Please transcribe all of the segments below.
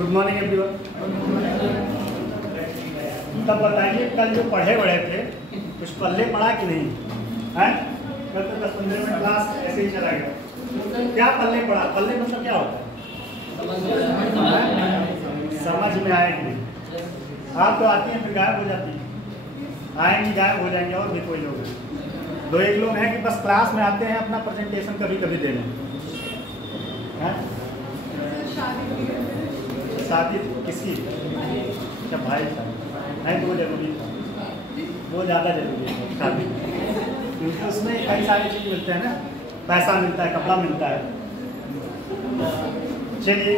Good morning everyone. तब बताइए कल जो पढ़े बड़े थे कुछ पल्ले पढ़ा कि नहीं है? कल तो 10-15 मिनट क्लास ऐसे ही चला गया। क्या पल्ले पढ़ा? पल्ले मतलब क्या होता है? समझ में आए कि नहीं? आप तो आती हैं फिर गायब हो जाती हैं, आएंगी गायब हो जाएंगे। और भी कोई लोग हैं, 2-1 लोग हैं कि बस क्लास में आते हैं अपना प्रेजेंटेशन कभी कभी देने। शादी किसकी? क्या भाई था? नहीं तो वो जरूरी था, वो ज़्यादा जरूरी है शादी, क्योंकि उसमें कई सारी चीज़ मिलते हैं ना, पैसा मिलता है, कपड़ा मिलता है। चलिए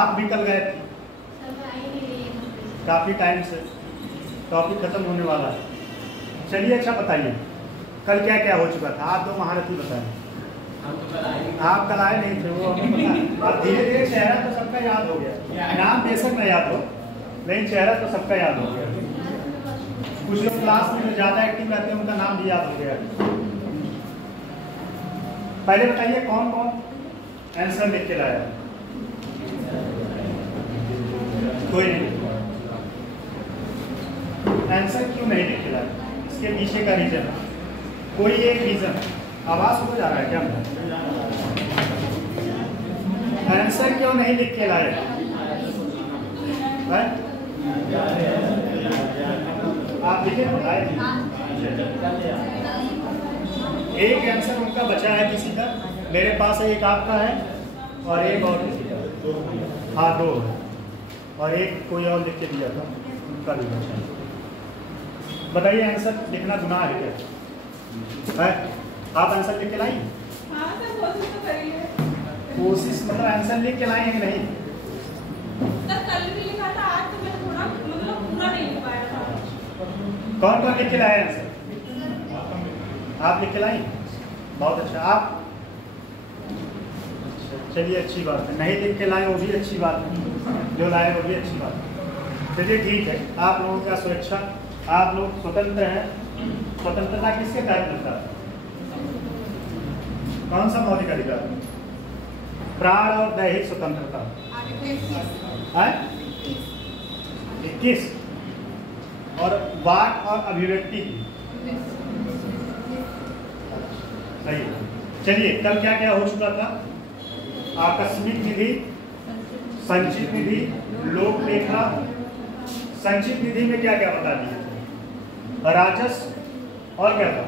आप भी कल गए थे काफ़ी टाइम से, टॉपिक खत्म होने वाला है। चलिए अच्छा बताइए कल क्या क्या हो चुका था? आप दो महारथी बताएं। आप कल आए नहीं थे, वो हमें पता है। और धीरे धीरे चेहरा तो सबका याद हो गया, नाम बेशक न याद हो लेकिन चेहरा तो सबका याद हो गया। कुछ लोग क्लास में जो ज़्यादा एक्टिव रहते हैं उनका नाम भी याद हो गया। पहले बताइए कौन कौन आंसर लिख के लाया? कोई नहीं। आंसर क्यों नहीं लिख के लाया? इसके पीछे का रीजन, कोई एक रीजन। आवाज हो जा रहा है क्या? आंसर क्यों नहीं लिख के लाए? आप लिखे बताए। एक आंसर उनका बचा है किसी का, मेरे पास एक आपका है और एक और किसी का। हाँ 2 है और एक कोई और लिख के दिया था, उनका भी बचा है। बताइए आंसर लिखना गुनाह है क्या? है? आप आंसर लिख के लाई? हाँ सर, कोशिश तो करिए। कोशिश मतलब आंसर लिख के लाए हैं कि नहीं? सर कल भी लिखा था, आज तो मैं थोड़ा मतलब पूरा नहीं लिख पाया था। कौन कौन लिख के लाए आंसर? आप लिख के लाई? बहुत अच्छा। आप? चलिए अच्छी बात है। नहीं लिख के लाए वो भी अच्छी बात है, जो लाए वो भी अच्छी बात है। चलिए ठीक है, आप लोगों का सुरक्षा, आप लोग स्वतंत्र हैं। स्वतंत्रता किसके तहत मिलता है? कौन सा मौलिक अधिकार? प्राण और दैहिक स्वतंत्रता। 21 और वाक और अभिव्यक्ति की। सही। चलिए कल क्या क्या हो चुका था? आकस्मिक निधि, संचित निधि, लोक लेखा। संचित निधि में क्या क्या बता दिए? राजस्व और क्या था?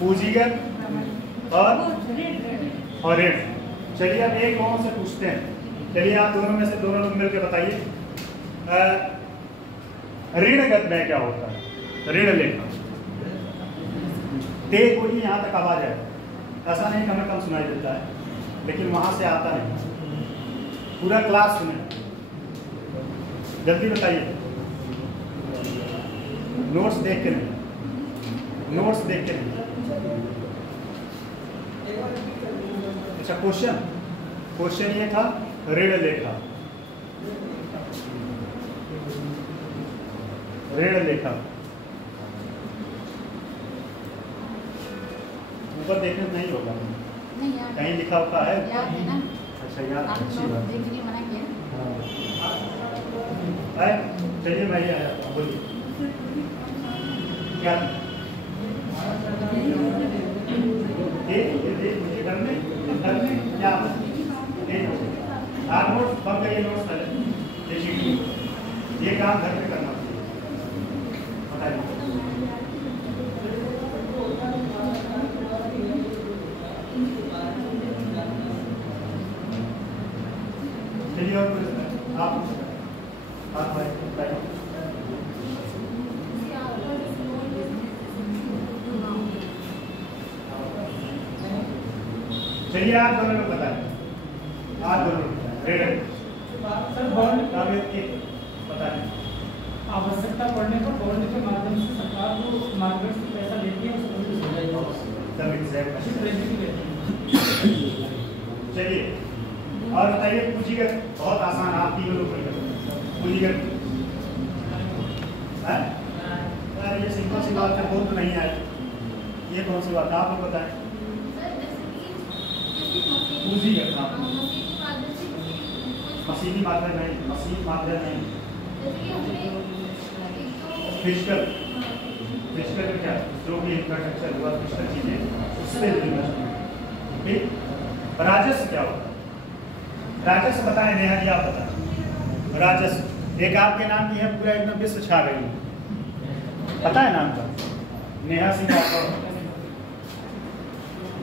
पूंजीगत और ऋण। चलिए अब एक लोगों से पूछते हैं। चलिए आप दोनों में से दोनों लोग मिलकर बताइए ऋणगत में क्या होता है? ऋण लेखा। तेज बोलिए, यहाँ तक आवाज है। ऐसा नहीं कि हमें कम सुनाई देता है, लेकिन वहां से आता नहीं। पूरा क्लास सुने, जल्दी बताइए। नोट्स देख के नहीं, नोट्स देख के नहीं। अच्छा क्वेश्चन ये था ऋण लेखा। ऋण लेखा ऊपर देखने नहीं होगा, कहीं लिखा होता है। अच्छा यार अच्छी बात है। चलिए मैं ये आया, बोलिए क्या? क्या आप नोट्स बन गए? नोट्स पहले ये काम घर पे करना बताइए। चलिए और आप चलिए आप दोनों लोग बताएं। आप दोनों लोग बताएं। सर बॉन्ड का बताएं। आवश्यकता पड़ने पर बॉन्ड के माध्यम से सरकार को मार्केट से पैसा लेती है, चलिए और बताइए पूंजीगत। बहुत आसान, आप तीनों लोग पूंजीगत। ये सिंपल सी बात है, बोल तो नहीं आए। ये कौन सी बात है? आप लोग बताएं। पूंजीगत मशीनी माध्यम नहीं, मशीन माध्यम नहीं, फिजिकल में क्या जो भी इंफ्रास्ट्रक्चर हुआ, फिजिकल चीजें उससे इन्वेस्टमेंट। ठीक, राजस्व क्या होता है? राजस्व बताएं नेहा जी, आप बताएं। राजस्व एक आपके नाम की है, पूरा एकदम विश्व छा गई है, पता है नाम का? नेहा सिंह राठौर,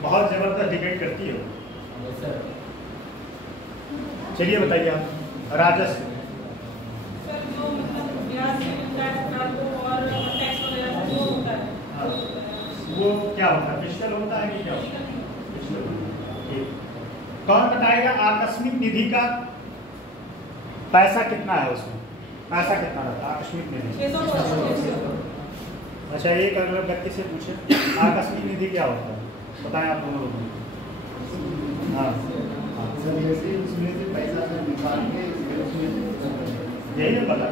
बहुत जबरदस्त डिबेट करती है। चलिए बताइए आप, राजस्व सर जो मतलब ब्याज से मिलता है सरकार को और टैक्स वगैरह जो होता है वो क्या होता है? फिजिकल होता है कि क्या होता है? फिजिकल होता है। ठीक। कौन बताएगा आकस्मिक निधि का पैसा कितना है? उसमें पैसा कितना रहता है आकस्मिक निधि? 600। अच्छा, एक अगर व्यक्ति से पूछे आकस्मिक निधि क्या होता है, बताएं आप दोनों लोग। हाँ, उसमें से पैसा से निकाल के यही ना पता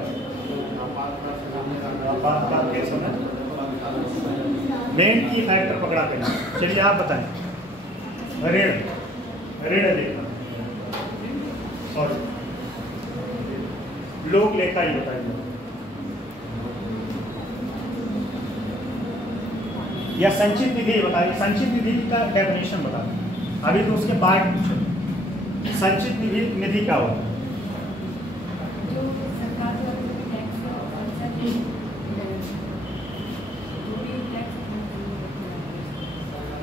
आपातकाल के समय मेन की फैक्टर पकड़ा के ना। चलिए आप बताएं। ऋण लेखा, सॉरी लोक लेखा ही बताइए, या संचित निधि बताइए। संचित निधि का डेफिनेशन बता दें, अभी तो उसके बाद पूछे। संचित निधि क्या होता है? जो सरकार द्वारा टैक्स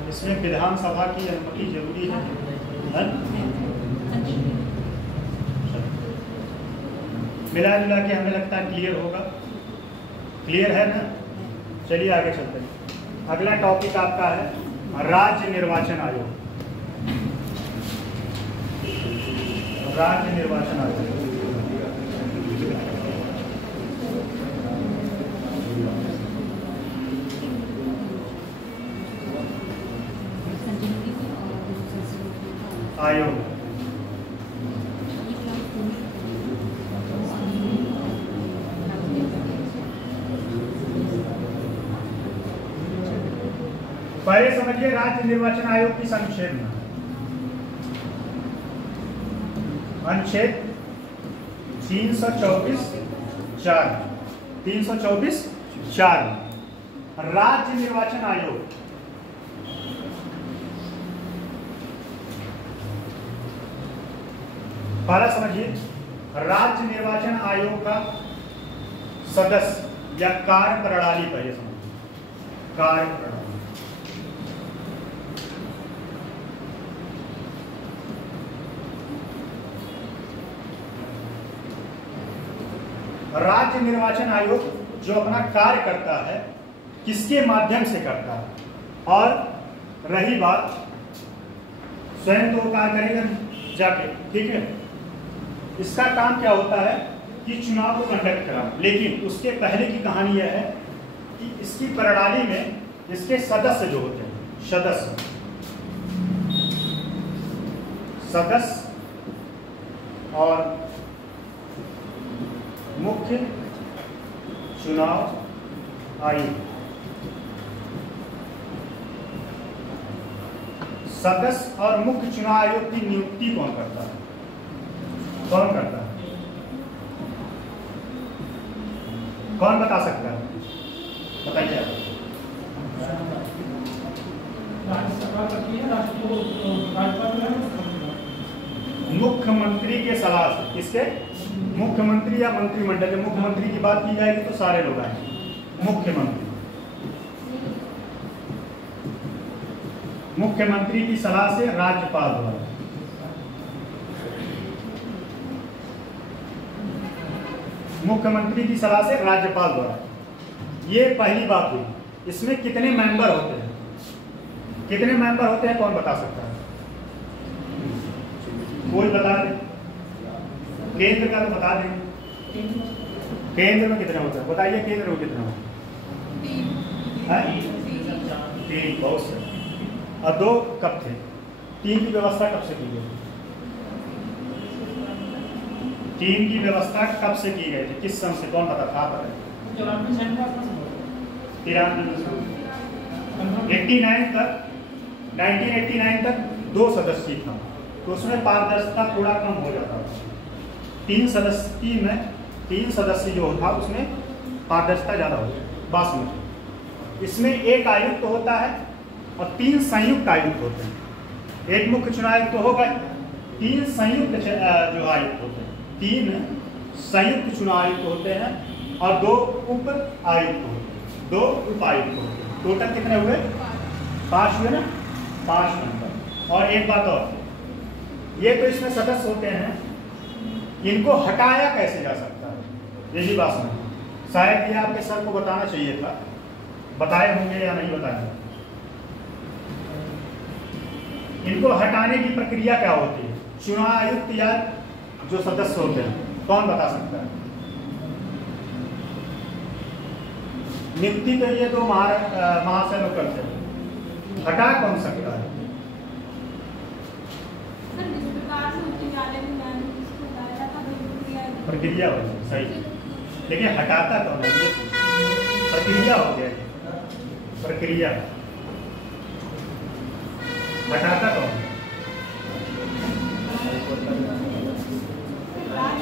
इसमें विधानसभा की अनुमति जरूरी है। मिला जुला के हमें लगता है क्लियर होगा। क्लियर है ना? चलिए आगे चलते हैं। अगला टॉपिक आपका है राज्य निर्वाचन आयोग। राज्य निर्वाचन आयोग आयोग पहले समझिए राज्य निर्वाचन आयोग की संक्षेप में अनुच्छेद 324(4) 324(4) राज्य निर्वाचन आयोग पहला समझिए, राज्य निर्वाचन आयोग का सदस्य या कार्य प्रणाली पहले समझिए। कार्य प्रणाली राज्य निर्वाचन आयोग जो अपना कार्य करता है किसके माध्यम से करता है, और रही बात स्वयं तो कार्य करेगा जाके, ठीक है। इसका काम क्या होता है कि चुनाव को कंडक्ट करा, लेकिन उसके पहले की कहानी यह है कि इसकी प्रणाली में इसके सदस्य जो होते हैं, सदस्य और मुख्य चुनाव आयुक्त, सदस्य और मुख्य चुनाव आयोग की नियुक्ति कौन करता है? कौन करता है? कौन बता सकता है? बताइए। राज्य सरकार करती है, मुख्यमंत्री के सलाह से। किसके? मुख्यमंत्री या मंत्रिमंडल। जब मुख्यमंत्री की बात की जाएगी तो सारे लोग आएंगे। मुख्यमंत्री की सलाह से राज्यपाल द्वारा। मुख्यमंत्री की सलाह से राज्यपाल द्वारा। ये पहली बात हुई। इसमें कितने मेंबर होते हैं? कितने मेंबर होते हैं, कौन बता सकता है? कोई बता दे। केंद्र का तो बता दें। केंद्र में कितने होते हैं बताइए? केंद्र में कितने होते हैं? 3। बहुत से। और 2 कब थे? 3 की व्यवस्था कब से की गई? 3 की व्यवस्था कब से की गई थी? किस सन से? कौन बता था? आप बताइए। 89 तक, 1989 तक 2 सदस्य था, तो उसमें पारदर्शिता थोड़ा कम हो जाता था। तीन सदस्य जो था उसमें पारदर्शिता ज़्यादा हो गई बासमती। इसमें एक आयुक्त होता है और 3 संयुक्त आयुक्त होते हैं। एक मुख्य चुनाव आयुक्त हो गए, 3 संयुक्त जो आयुक्त होते हैं, 3 संयुक्त चुनाव आयुक्त होते हैं और 2 उप आयुक्त होते हैं, 2 उप आयुक्त होते हैं। टोटल कितने हुए? 5 हुए ना, 5 नंबर। और एक बात और, ये तो इसमें सदस्य होते हैं, इनको हटाया कैसे जा सकता है, यही बात समझ। शायद ये आपके सर को बताना चाहिए था, बताए होंगे या नहीं बताए। इनको हटाने की प्रक्रिया क्या होती है? चुनाव आयुक्त या जो सदस्य होते हैं, कौन बता सकता है? नियुक्ति तो ये 2 महाशय लोग करते हैं, हटा कौन सकता है? प्रक्रिया हो गई सही, लेकिन हटाता कौन है? प्रक्रिया हो गया, प्रक्रिया हटाता कौन है?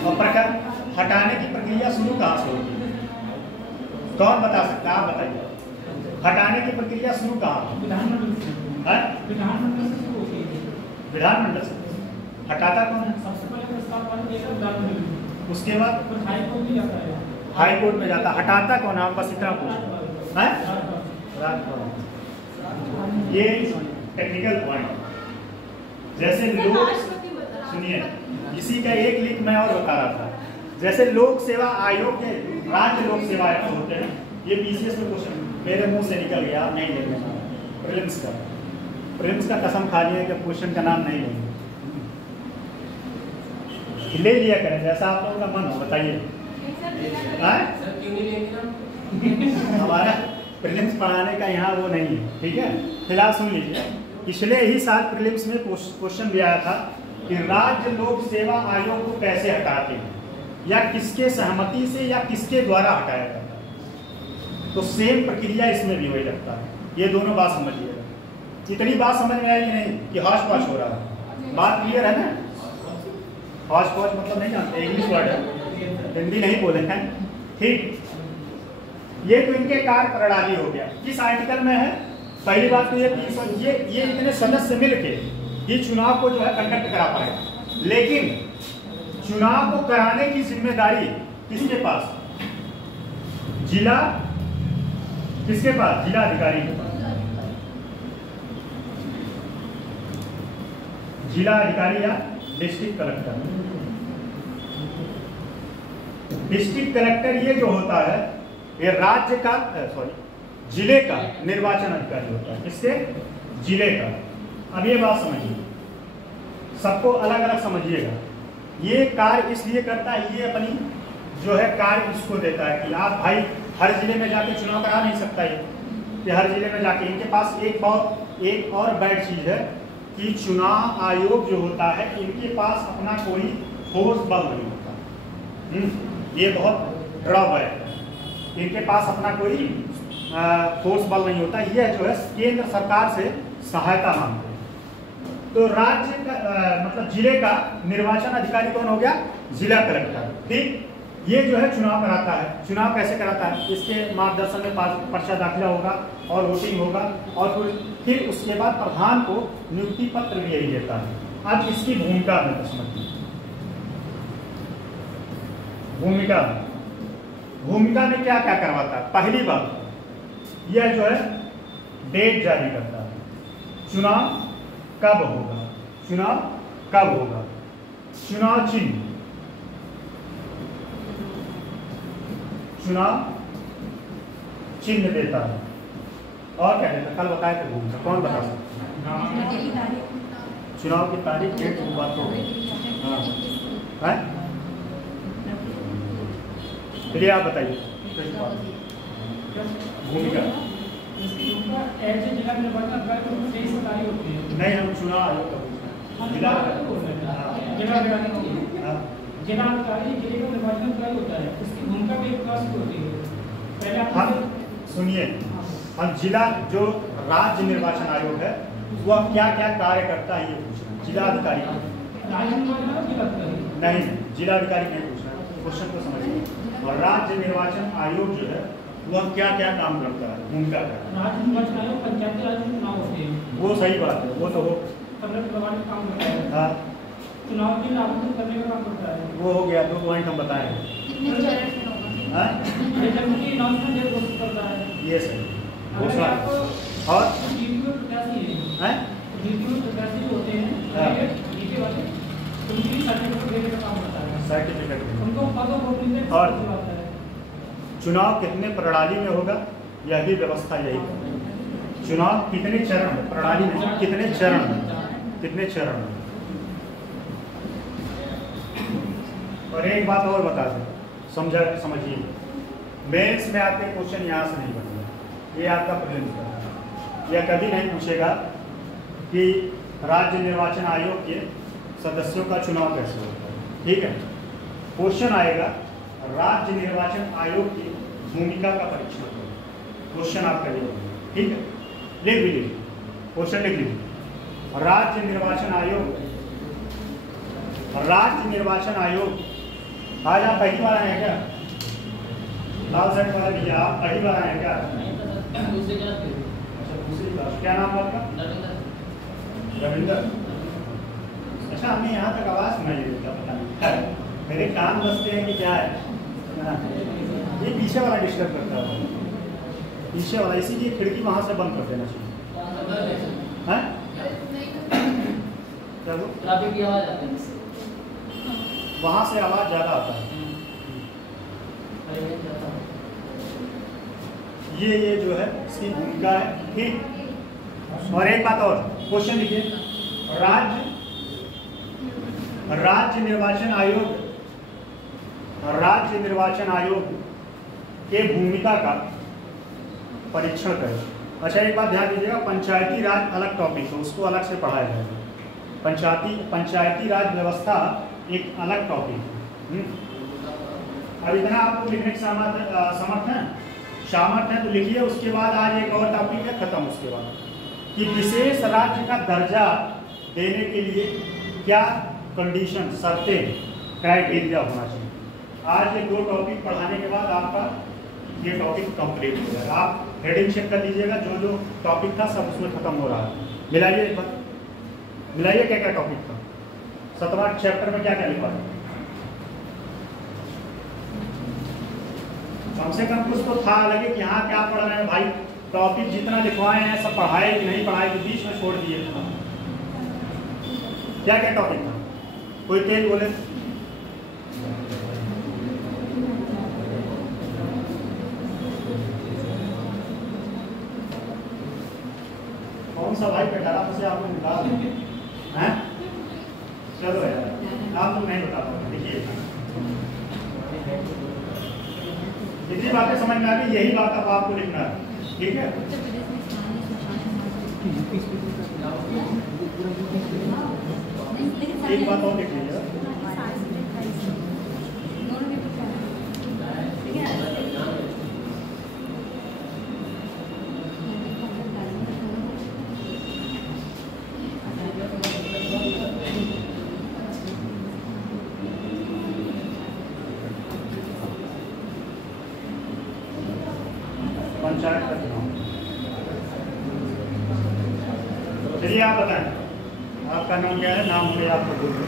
और हटाने की प्रक्रिया शुरू कहाँ से होती है? कौन बता सकता है? आप बताइए, हटाने की प्रक्रिया शुरू कहाँ? विधानमंडल से। हटाता कौन है? सबसे पहले प्रस्ताव पारित किया विधानमंडल, उसके बाद हाईकोर्ट में जाता है, हाईकोर्ट में जाता। हटाता कौन है? बस इतना पूछ है। ये टेक्निकल पॉइंट, जैसे लोग सुनिए, इसी का एक लिंक मैं और बता रहा था। जैसे लोक सेवा आयोग के राज्य लोक सेवा आयोग होते हैं, ये पीसीएस में क्वेश्चन मेरे मुंह से निकल गया, आप नहीं लेंगे। प्रिलिम्स का कसम खा लिए कि क्वेश्चन का नाम नहीं लेंगे, ले लिया करें जैसा आप लोगों का मन हो। बताइए हमारा प्रीलिम्स पढ़ाने का यहाँ वो नहीं है, ठीक है। फिलहाल सुन लीजिए, पिछले ही साल प्रीलिम्स में क्वेश्चन भी आया था कि राज्य लोक सेवा आयोग को कैसे हटाते हैं, या किसके सहमति से या किसके द्वारा हटाया जाता है। तो सेम प्रक्रिया इसमें भी वही लगता है। ये दोनों बात समझिएगा। इतनी बात समझ में आएगी नहीं कि हौश पौश हो रहा है, बात क्लियर है ना? हौश पौश मतलब नहीं जानते, इंग्लिश वर्ड है, हिंदी नहीं बोले हैं, ठीक। ये तो इनके कार्य प्रणाली हो गया। किस आर्टिकल में है? पहली बात तो ये इतने सदस्य मिलके ये चुनाव को जो है कंडक्ट करा पाएगा, लेकिन चुनाव को कराने की जिम्मेदारी किसके पास? जिला, किसके पास? जिला अधिकारी के पास। जिला अधिकारी या डिस्ट्रिक्ट कलेक्टर। डिस्ट्रिक्ट कलेक्टर ये जो होता है, ये राज्य का जिले का निर्वाचन अधिकारी होता है। किसके? जिले का। अब ये बात समझिए, सबको अलग अलग समझिएगा। ये कार्य इसलिए करता है, ये अपनी जो है कार्य इसको देता है कि आप भाई हर जिले में जाके चुनाव करा नहीं सकता ये हर जिले में जाके। इनके पास एक और बैड चीज है कि चुनाव आयोग जो होता है, इनके पास अपना कोई ठोस बल नहीं होता। ये बहुत ड्रॉबैक है, इनके पास अपना कोई ठोस बल नहीं होता। यह जो है केंद्र सरकार से सहायता मांगते हैं। तो राज्य का मतलब जिले का निर्वाचन अधिकारी कौन हो गया? जिला कलेक्टर, ठीक। ये जो है चुनाव कराता है। चुनाव कैसे कराता है? इसके मार्गदर्शन में पर्चा दाखिला होगा और वोटिंग होगा, और फिर उसके बाद प्रधान को नियुक्ति पत्र भी यही देता है। अब इसकी भूमिका में समझिए। भूमिका में क्या क्या करवाता है? पहली बात, यह जो है डेट जारी करता है, चुनाव कब होगा, चुनाव कब होगा, चुनाव चिन्ह, चुनाव चिन्ह देता है, और क्या देता है? कल बताए थे भूमिका, कौन बता सकता है? चुनाव की तारीख, डेट, बात हो है। चलिए आप बताइए भूमिका। नहीं, हम चुनाव आयोग का जिला जिला अधिकारी जिले का निर्वाचन अधिकारी होता है, उसकी भूमिका भी एक खास होती है। पहले हम सुनिए, हम जिला जो राज्य निर्वाचन आयोग है वह क्या क्या कार्य करता है ये पूछ रहे हैं। जिला अधिकारी नहीं, जिलाधिकारी नहीं पूछना, क्वेश्चन को समझिए। और राज्य निर्वाचन आयोग जो है वह क्या क्या काम करता है, भूमिका क्या है? राज्य निर्वाचन आयोग पंचायती राज में चुनाव होते हैं, वो सही बात है, वो तो हो। तब प्रभावी काम करता है। हाँ, चुनाव के लिए आवेदन करने का काम करता है। वो हो गया, 2 पॉइंट हम बताए। कितने चरण में होगा? हाँ, जबकि अनाउंसमेंट डेट घोषित करता है। ये सही अगर घोषणा। आपको और डीपीओ प्रत्याशी है, हैं? डीपीओ प्रत्याशी जो होते हाँ। हैं डीपीओ वाले, उनकी सर्टिफिकेट देने का काम करता है। सर्टिफिकेट। उनको पद और गोपनीयता और की बात है। चुनाव कितने प्रणाली में होगा, यह भी व्यवस्था यही है। चुनाव कितने चरण में, प्रणाली में कितने चरण में, कितने चरण में। और एक बात और बता दें, समझिए, मेंस में आपके क्वेश्चन यहाँ से नहीं बनेगा, ये आपका प्रीलिम्स का। यह कभी नहीं पूछेगा कि राज्य निर्वाचन आयोग के सदस्यों का चुनाव कैसे होता है, ठीक है। क्वेश्चन आएगा राज्य निर्वाचन आयोग की भूमिका का परीक्षण करो, क्वेश्चन आपका ये होगा, ठीक है। लिख लीजिए, क्वेश्चन लिख लीजिए। राज्य निर्वाचन आयोग, राज्य निर्वाचन आयोग, आज आप पहली बार आए हैं क्या? लाल शर्ट वाला भैया, आप पहली बार आए हैं क्या? अच्छा, दूसरी क्लास। क्या नाम है आपका? रविंदर। अच्छा, हमें यहाँ तक आवाज़ सुनाई देता, पता नहीं मेरे कान बसते हैं कि क्या है। ये पीछे वाला डिस्टर्ब करता है, पीछे वाला, इसीलिए खिड़की वहाँ से बंद कर देना चाहिए। हैं? क्या वो? ट्रैफिक की आवाज़ आती है, वहाँ से आवाज़ ज़्यादा आता है। ये जो है इसकी भूमिका है, ठीक। और एक बात और, क्वेश्चन लिखिए, राज्य निर्वाचन आयोग, राज्य निर्वाचन आयोग के भूमिका का परीक्षण करें। अच्छा, एक बात ध्यान दीजिएगा, पंचायती राज अलग टॉपिक है, उसको अलग से पढ़ाया जाएगा। पंचायती राज व्यवस्था एक अलग टॉपिक है। अब इतना आपको लिखने के सामर्थ है तो लिखिए। उसके बाद आज एक और टॉपिक है, खत्म। उसके बाद कि विशेष राज्य का दर्जा देने के लिए क्या कंडीशन, शर्तें, क्राइटेरिया होना चाहिए। आज ये 2 टॉपिक पढ़ाने के बाद आपका ये टॉपिक कंप्लीट हो जाएगा। आप हेडिंग चेक कर लीजिएगा, जो जो टॉपिक था सब उसमें खत्म हो रहा है। मिलाइए एक बार, मिलाइए क्या क्या टॉपिक था। 7वां चैप्टर में क्या क्या लिखा है? कम से कम कुछ तो था, लगे कि हाँ क्या पढ़ रहे हैं भाई, टॉपिक जितना लिखवाए हैं सब पढ़ाए कि नहीं पढ़ाए कि बीच में छोड़ दिए। क्या क्या टॉपिक था, कोई तेज बोले। कौन सा भाई बेटा से आपको निकाल हैं? चलो यार, आप तो नहीं बता पाते। देखिए, जितनी बातें समझ में आ गई यही बात अब आपको लिखना है, ठीक है। एक बात और लिख लीजिएगा, पंचायत का चुनाव। चलिए आप बताएं, आपका नाम क्या है? नाम मुझे आपको बोल दो।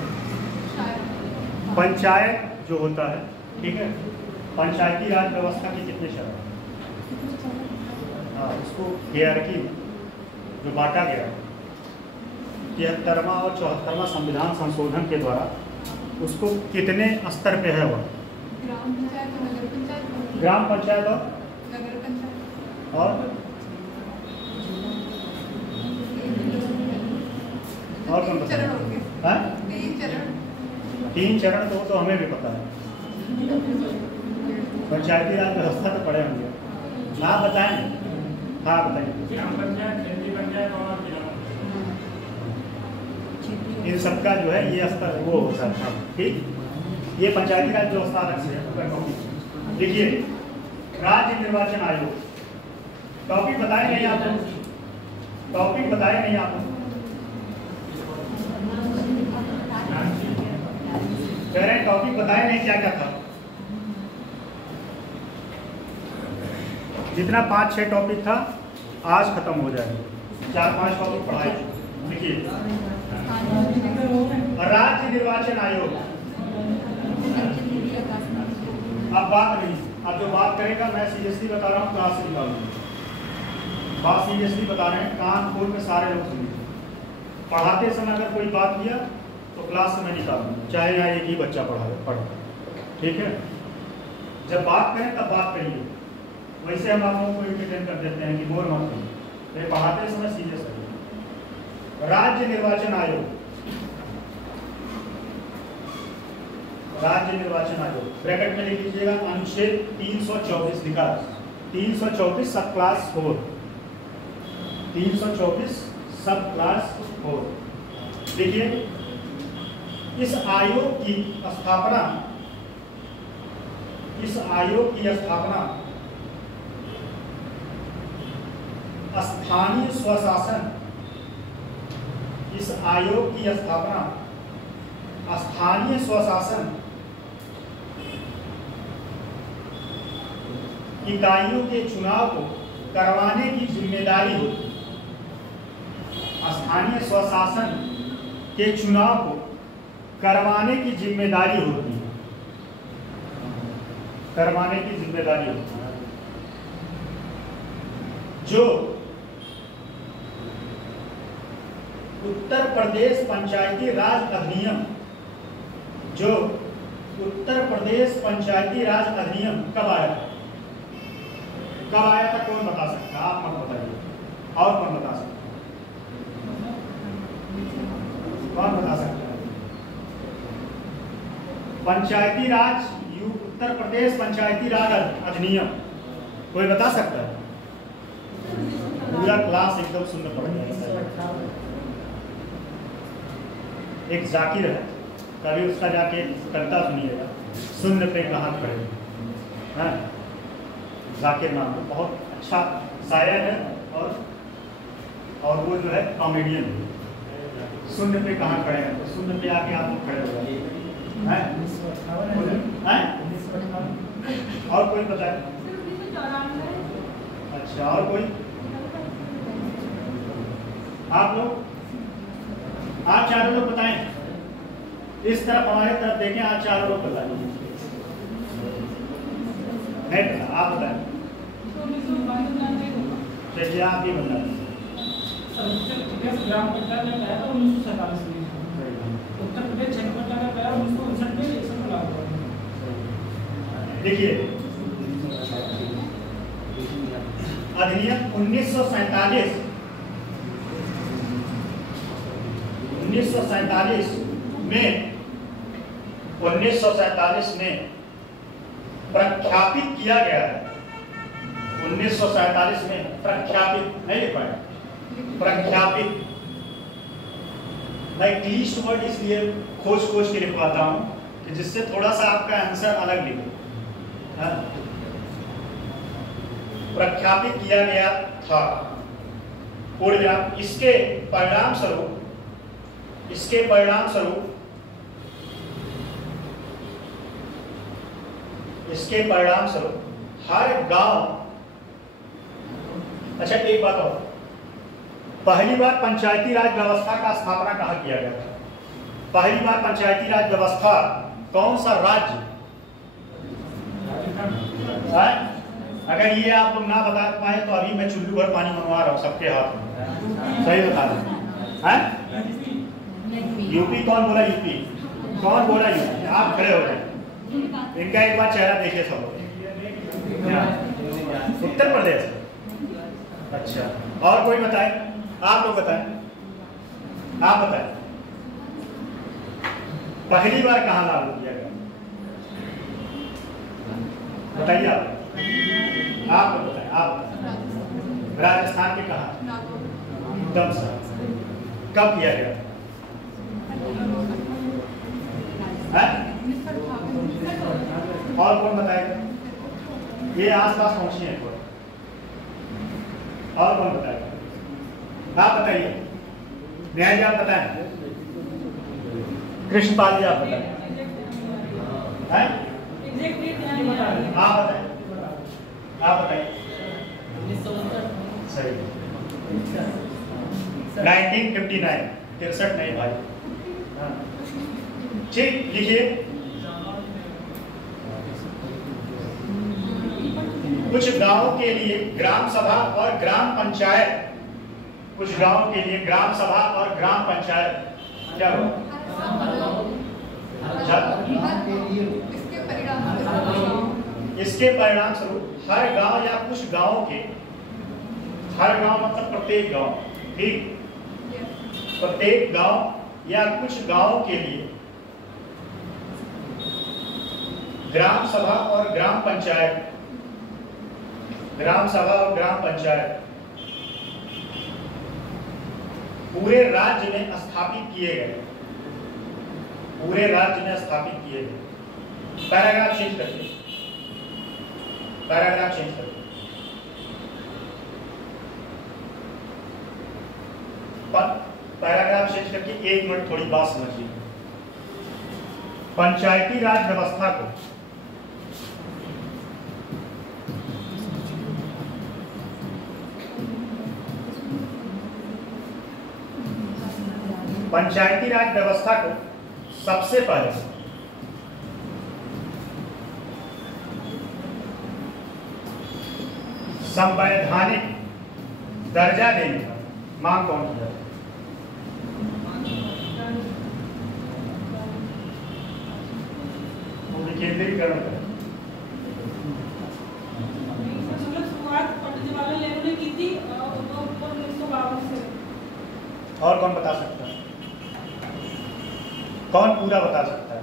पंचायत जो होता है, ठीक है, पंचायती राज व्यवस्था के कितने चरण? हाँ, इसको हियरार्की जो बांटा गया 73वां और 74वां संविधान संशोधन के द्वारा, उसको कितने स्तर पे है वह? ग्राम पंचायत और और कौन बता? हाँ? 3 चरण तो हमें भी पता है। पंचायती राज व्यवस्था तो पढ़े होंगे, आप बताएं। हाँ बताइए। ग्राम पंचायत, क्षेत्रीय पंचायत और इन सबका जो है ये स्तर वो होता है, ठीक। ये पंचायती राज व्यवस्था अलग से है। देखिए, राज्य निर्वाचन आयोग, टॉपिक बताए नहीं आपको, टॉपिक बताए नहीं आपको। कह रहे हैं टॉपिक बताए नहीं क्या क्या था। जितना 5-6 टॉपिक था आज खत्म हो जाएगा। 4-5 टॉपिक पढ़ाए। देखिए, राज्य निर्वाचन आयोग। अब बात नहीं, अब जो बात करेगा मैं सीरियसली बता रहा हूँ, क्लास से निकालूंगा। बात सीरियसली बता रहे हैं, कान खोल के सारे लोग सुनिए। पढ़ाते समय अगर कोई बात किया तो क्लास से मैं निकालूंगा, चाहे यहाँ एक ही बच्चा पढ़ा, ठीक है। जब बात करें तब बात करिए, वैसे हम आप लोगों को इंटरटेन कर देते हैं कि बोर मत करिए, पढ़ाते समय सीरियस रहिए। राज्य निर्वाचन आयोग, राज्य निर्वाचन आयोग ब्रैकेट में लिख लीजिएगा, अनुच्छेद 324 लिखा, 324 सब क्लास 4, 324 सब क्लास 4। देखिए, इस आयोग की स्थापना, इस आयोग की स्थापना स्थानीय स्वशासन, इस आयोग की स्थापना स्थानीय स्वशासन इकाइयों के चुनाव को करवाने की जिम्मेदारी होती है। स्थानीय स्वशासन के चुनाव को करवाने की जिम्मेदारी होती है, करवाने की जिम्मेदारी होती है। जो उत्तर प्रदेश पंचायती राज अधिनियम, जो उत्तर प्रदेश पंचायती राज अधिनियम कब आया था? कब आया था? कौन बता सकता है? आप मत बताइए, और कौन बता सकता है? कौन बता सकता है? पंचायती राज, उत्तर प्रदेश पंचायती राज अधिनियम कोई बता सकता है? पूरा क्लास एकदम सुनना पड़ेगा। एक जाकिर है, कभी उसका जाके कविता सुनिएगा, शून्य पे कहाँ खड़े हैं, जाकिर नाम है, बहुत अच्छा शायर है और वो जो है कॉमेडियन है। शून्य पे कहाँ खड़े हैं, तो शून्य पे आके आप लोग खड़े हो जाए। और कोई बताए? अच्छा, और कोई? आप लोग, आप चारों लोग बताएं। इस तरफ हमारे तरफ देखें, आप चारों लोग बताएं। आप बताएं। चलिए, आप ही बताएं। ग्राम पंचायत में आया था 1947 में, उत्तर प्रदेश जनपद पंचायत आया 1959 में, 100 लागू हुआ। देखिए, अधिनियम 1947 में प्रख्यापित किया गया है। 1947 में प्रख्यापित नहीं लिख पाया, प्रख्यापित। मैं इंग्लिश वर्ड इसलिए खोज के लिखवाता हूँ कि जिससे थोड़ा सा आपका आंसर अलग लिखे। प्रख्यापित किया गया था। इसके परिणाम स्वरूप हर गांव, अच्छा एक बात और, पहली बार पंचायती राज व्यवस्था का स्थापना कहाँ किया गया था? पहली बार पंचायती राज व्यवस्था कौन सा राज्य? अगर ये आप लोग ना बता पाए तो अभी मैं चुल्लू भर पानी मंगवा रहा हूँ सबके हाथ में। सही बता रहे? यूपी कौन बोला? यूपी कौन बोला? यूपी। आप खड़े हो गए, इनका एक बार चेहरा देखिए सब। उत्तर प्रदेश। अच्छा, और कोई बताए? आप लोग बताएं, आप बताएं। पहली बार कहाँ लागू किया गया? बताइए आप लोग बताएं, आप। राजस्थान के कहाँ? एकदम सर। कब किया गया? और कौन बताएगा? ये आसपास पहुंची है। और कौन बताएगा? आप बताइए। न्याय जी आप बताएं। कृष्णपाल जी आप बताएं। हैं? एग्जैक्ट डेट ध्यान नहीं आ रही है। आप बताएं, आप बताइए। 1969 सही 1959, 63 नहीं भाई। हाँ। ठीक, लिखिए। कुछ गांवों के लिए ग्राम सभा और ग्राम पंचायत, कुछ गांवों के लिए ग्राम सभा और ग्राम पंचायत क्या हो? इसके परिणाम स्वरूप हर गांव या कुछ गांवों के, हर गांव मतलब प्रत्येक गांव, ठीक, प्रत्येक गांव या कुछ गांवों के लिए ग्राम सभा और ग्राम पंचायत, ग्राम सभा और ग्राम पंचायत पूरे राज्य में स्थापित किए गए, पूरे राज्य में स्थापित किए गए। पैराग्राफ चेंज करके, पैराग्राफ चेंज करके, पैराग्राफ चेंज करके 1 मिनट थोड़ी बात समझिए। पंचायती राज व्यवस्था को पंचायती राज व्यवस्था को सबसे पहले संवैधानिक दर्जा देने का मांग कौन किया? केंद्रीकरण करें। शुरुआत पंडित जवाहरलाल नेहरू ने की थी 1952 से। और कौन बता सकता है? कौन पूरा बता सकता है?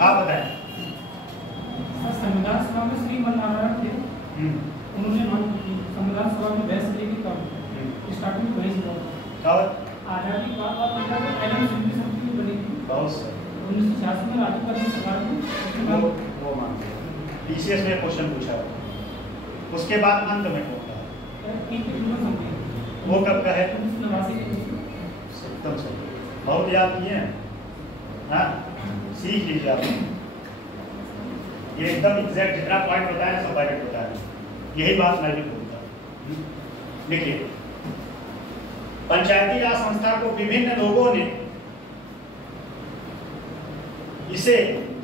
आप बताएं। संविधान सभा में श्री नारायण थे, उन्होंने संविधान सभा में बहस की थी। कब स्टार्टिंग में बहस हुआ? आजादी के बाद एलएम सिंधी समिति बनी थी बहुत सही। 1966 में राजीव गांधी सरकार ने वो मानते हैं। पीसीएस में क्वेश्चन पूछा, उसके बाद अंत में होता है वो कब का है? 1989 एकदम सही, बहुत याद किए हैं। हाँ, सीख लीजिए आप। ये एकदम एग्जैक्ट जितना पॉइंट होता है सब पॉइंट होता है। यही बात मैं भी बोलता हूँ। देखिए, पंचायती राज संस्था को विभिन्न लोगों ने इसे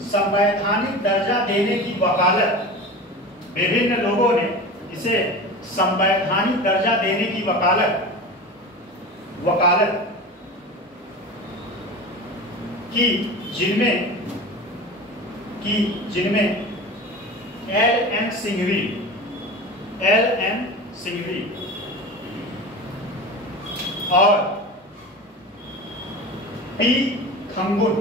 संवैधानिक दर्जा देने की वकालत, विभिन्न लोगों ने इसे संवैधानिक दर्जा देने की वकालत की, जिनमें एल.एम. सिंघवी और पी. थंगुन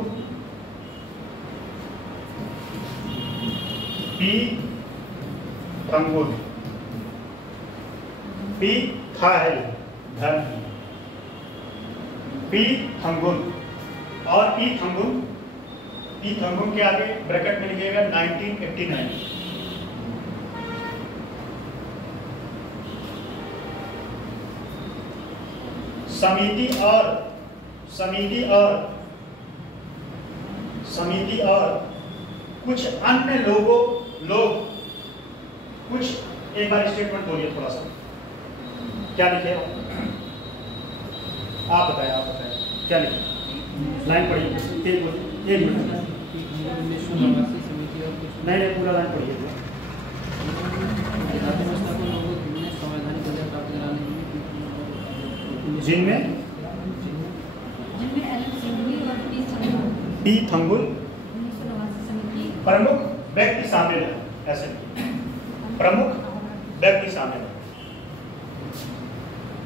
पी था है धर्म, पी थंगुन और पी थंगुन के आगे ब्रैकेट में लिखिएगा 1989। समिति और कुछ अन्य लोग कुछ, एक बार स्टेटमेंट बोलिए थोड़ा सा, क्या लिखे? आप बताएं क्या लिखे? लाइन पढ़िए, एक मिनट। नहीं, पूरा लाइन पढ़िए। जिनमें पी थंगुल प्रमुख व्यक्ति शामिल है, ऐसे प्रमुख व्यक्ति शामिल है।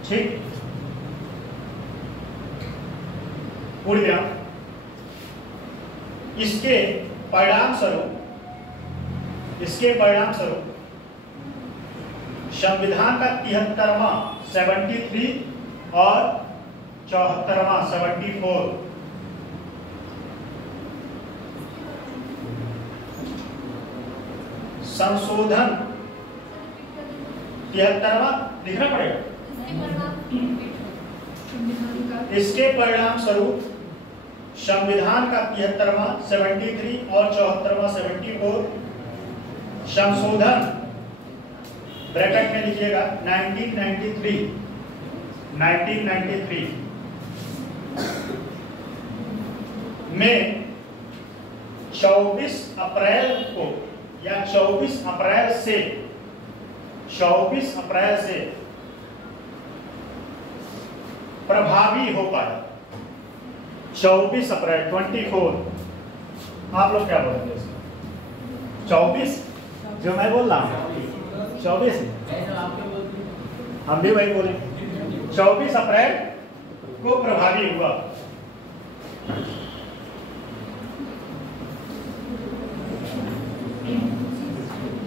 ठीक, उड़ गया। इसके परिणाम स्वरूप संविधान का 73वां 73 और 74वां 74 संशोधन 73वां लिखना पड़ेगा। इसके परिणाम स्वरूप संविधान का 73वां 73 और 74वां 74 संशोधन ब्रैकेट में लिखिएगा 1993 में 24 अप्रैल को या 24 अप्रैल से प्रभावी हो पाया। 24 अप्रैल 24 आप लोग क्या बोलेंगे? 24 जो मैं बोल रहा हूँ 24 हम भी वही बोलेंगे। 24 अप्रैल को प्रभावी हुआ।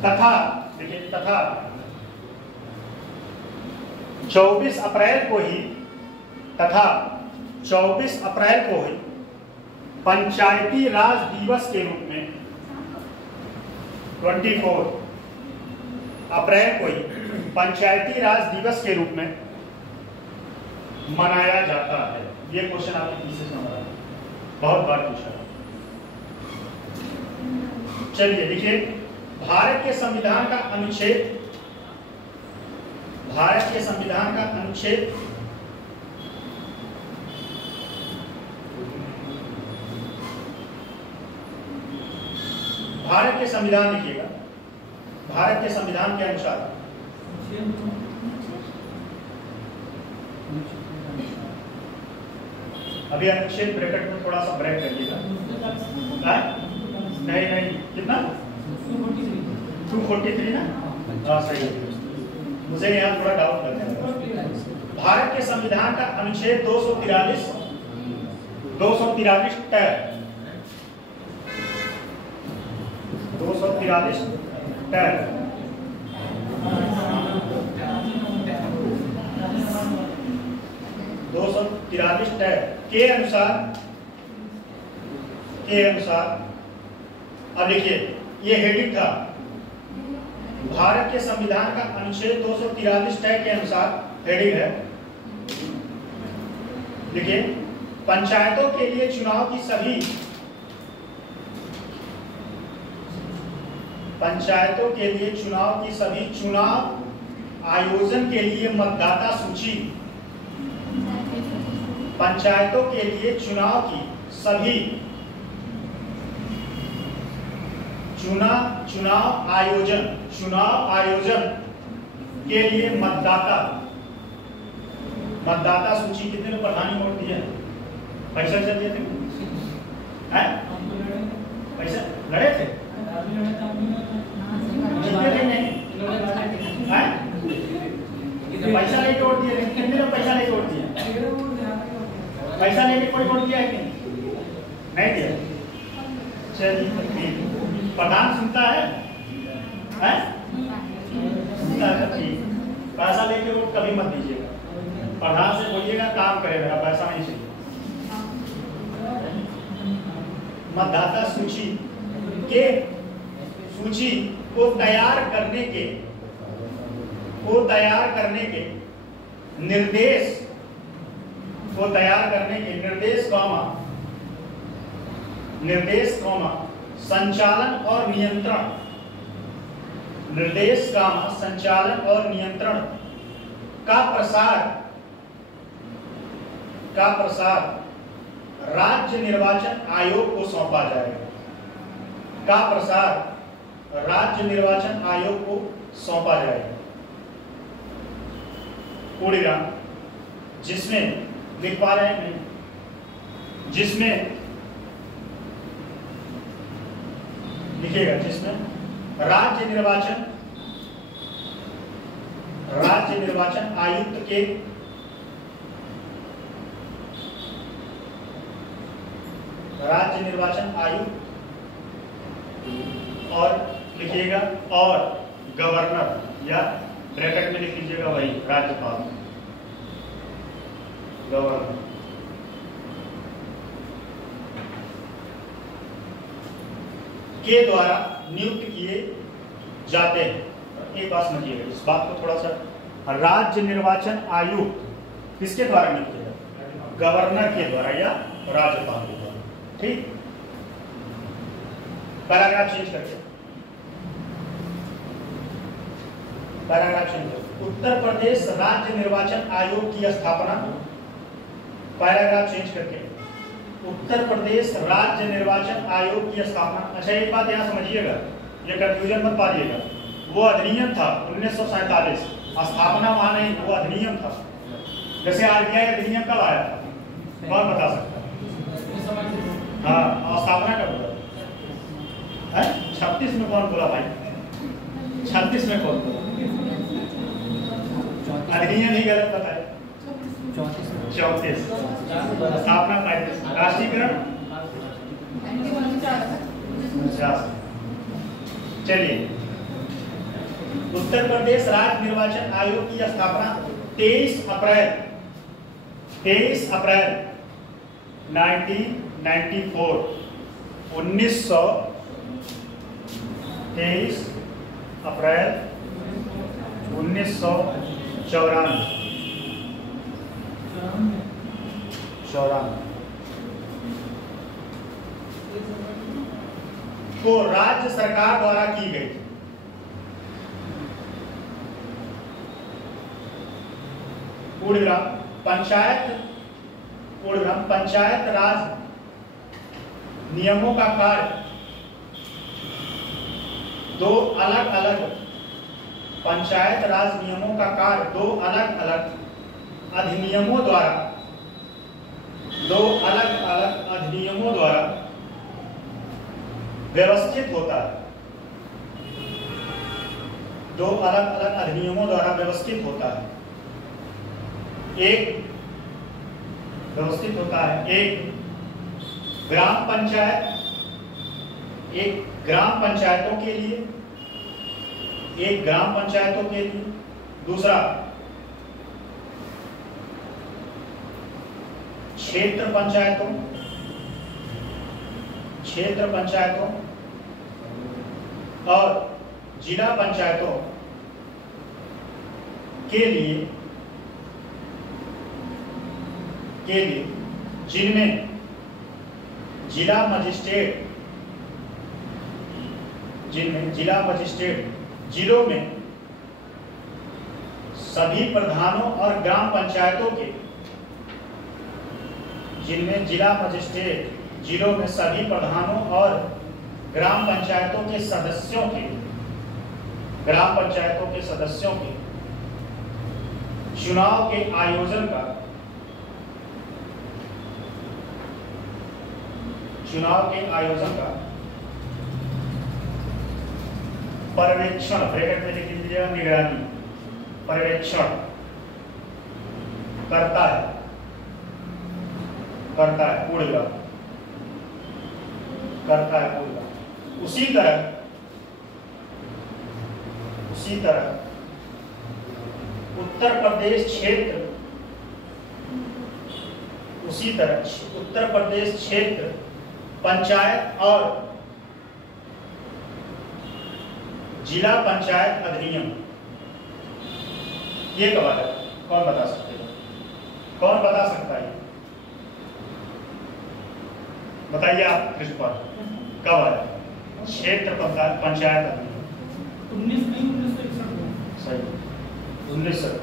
तथा देखिए, तथा 24 अप्रैल को ही पंचायती राज दिवस के रूप में 24 अप्रैल को ही पंचायती राज दिवस के रूप में मनाया जाता है। ये क्वेश्चन आपने पीछे समझा, बहुत बार पूछा। चलिए देखिए, भारत के संविधान का अनुच्छेद भारत के संविधान का अनुच्छेद भारत के संविधान लिखिएगा। भारत के संविधान के अनुसार अभी अनुच्छेद ब्रैकेट में थोड़ा सा ब्रेक करिएगा। नहीं कितना 243 ना? हाँ सही है, मुझे यहाँ थोड़ा डाउट लगता है। भारत के संविधान का अनुच्छेद 243 टैब 243 टैब के अनुसार अब देखिए, ये हेडिंग था। भारत के संविधान का अनुच्छेद 243 टैग के अनुसार हेडिंग है। देखिए, पंचायतों के लिए चुनाव की सभी चुनाव आयोजन के लिए मतदाता सूची पंचायतों के लिए चुनाव आयोजन के लिए मतदाता सूची कितने ने प्रधानी वोट दिए? पैसा दिए थे? पैसा लड़े थे? जीते थे नहीं? पैसा लेके वोट दिए? कितने ने पैसा लेके वोट दिया? पैसा लेके कोई वोट दिया है कि नहीं दिया? चलिए, प्रधान सुनता है? सुनता है, ठीक। पैसा लेके वोट कभी मत दीजिएगा। प्रधान से बोलिएगा काम करे, मेरा पैसा नहीं चाहिए। मतदाता सूची को तैयार करने के निर्देश संचालन और नियंत्रण का प्रसार राज्य निर्वाचन आयोग को सौंपा जाएगा। पूर्णविराम, जिसमें लिख पा रहे हैं, जिसमें लिखिएगा, जिसमें राज्य निर्वाचन आयुक्त के और लिखिएगा और गवर्नर या ब्रैकेट में लिख लीजिएगा वही राज्यपाल, गवर्नर के द्वारा नियुक्त किए जाते हैं। एक बात समझिएगा, इस बात को थोड़ा सा, राज्य निर्वाचन आयुक्त किसके द्वारा नियुक्त किया जाता है? गवर्नर के द्वारा या राज्यपाल के द्वारा। ठीक, पैराग्राफ चेंज करके, पैराग्राफ चेंज करके। उत्तर प्रदेश राज्य निर्वाचन आयोग की स्थापना, पैराग्राफ चेंज करके, उत्तर प्रदेश राज्य निर्वाचन आयोग की स्थापना। अच्छा एक बात यहाँ समझिएगा, ये कंफ्यूजन मत पाइएगा, वो अधिनियम था 1947, स्थापना वहां नहीं, वो अधिनियम था। जैसे आरबीआई अधिनियम कब आया था, कौन बता सकता है? हाँ, और स्थापना कब हुआ? 36 में कौन बोला भाई? 36 में कौन बोला? अधिनियम ही गलत बताया। 34 स्थापना 35, राष्ट्रीयकरण 50। चलिए, उत्तर प्रदेश राज्य निर्वाचन आयोग की स्थापना 23 अप्रैल 1994, 23 अप्रैल 1994 को राज्य सरकार द्वारा की गई। पूर्णविराम पंचायत राज नियमों का कार्य दो अलग अलग पंचायत राज नियमों का कार्य दो अलग अलग अधिनियमों द्वारा व्यवस्थित होता है। दो अलग अलग अधिनियमों द्वारा व्यवस्थित होता है। एक व्यवस्थित होता है, एक ग्राम पंचायतों के लिए, दूसरा क्षेत्र पंचायतों और जिला पंचायतों के लिए जिनमें जिला मजिस्ट्रेट जिलों में सभी प्रधानों और ग्राम पंचायतों के जिनमें जिला मजिस्ट्रेट जिलों में सभी प्रधानों और ग्राम पंचायतों के सदस्यों के चुनाव के आयोजन का पर्यवेक्षण, ब्रैकेट में लिख लीजिएगा, निगरानी, पर्यवेक्षण करता है पूर्णविराम करता है पूर्णविराम। उसी तरह उत्तर प्रदेश क्षेत्र पंचायत और जिला पंचायत अधिनियम, ये कब आया? कौन बता सकता है? बताइए आप कृष्णपाल, कब आया क्षेत्र पंचायत अधिनियम? 1961 सही, 1961।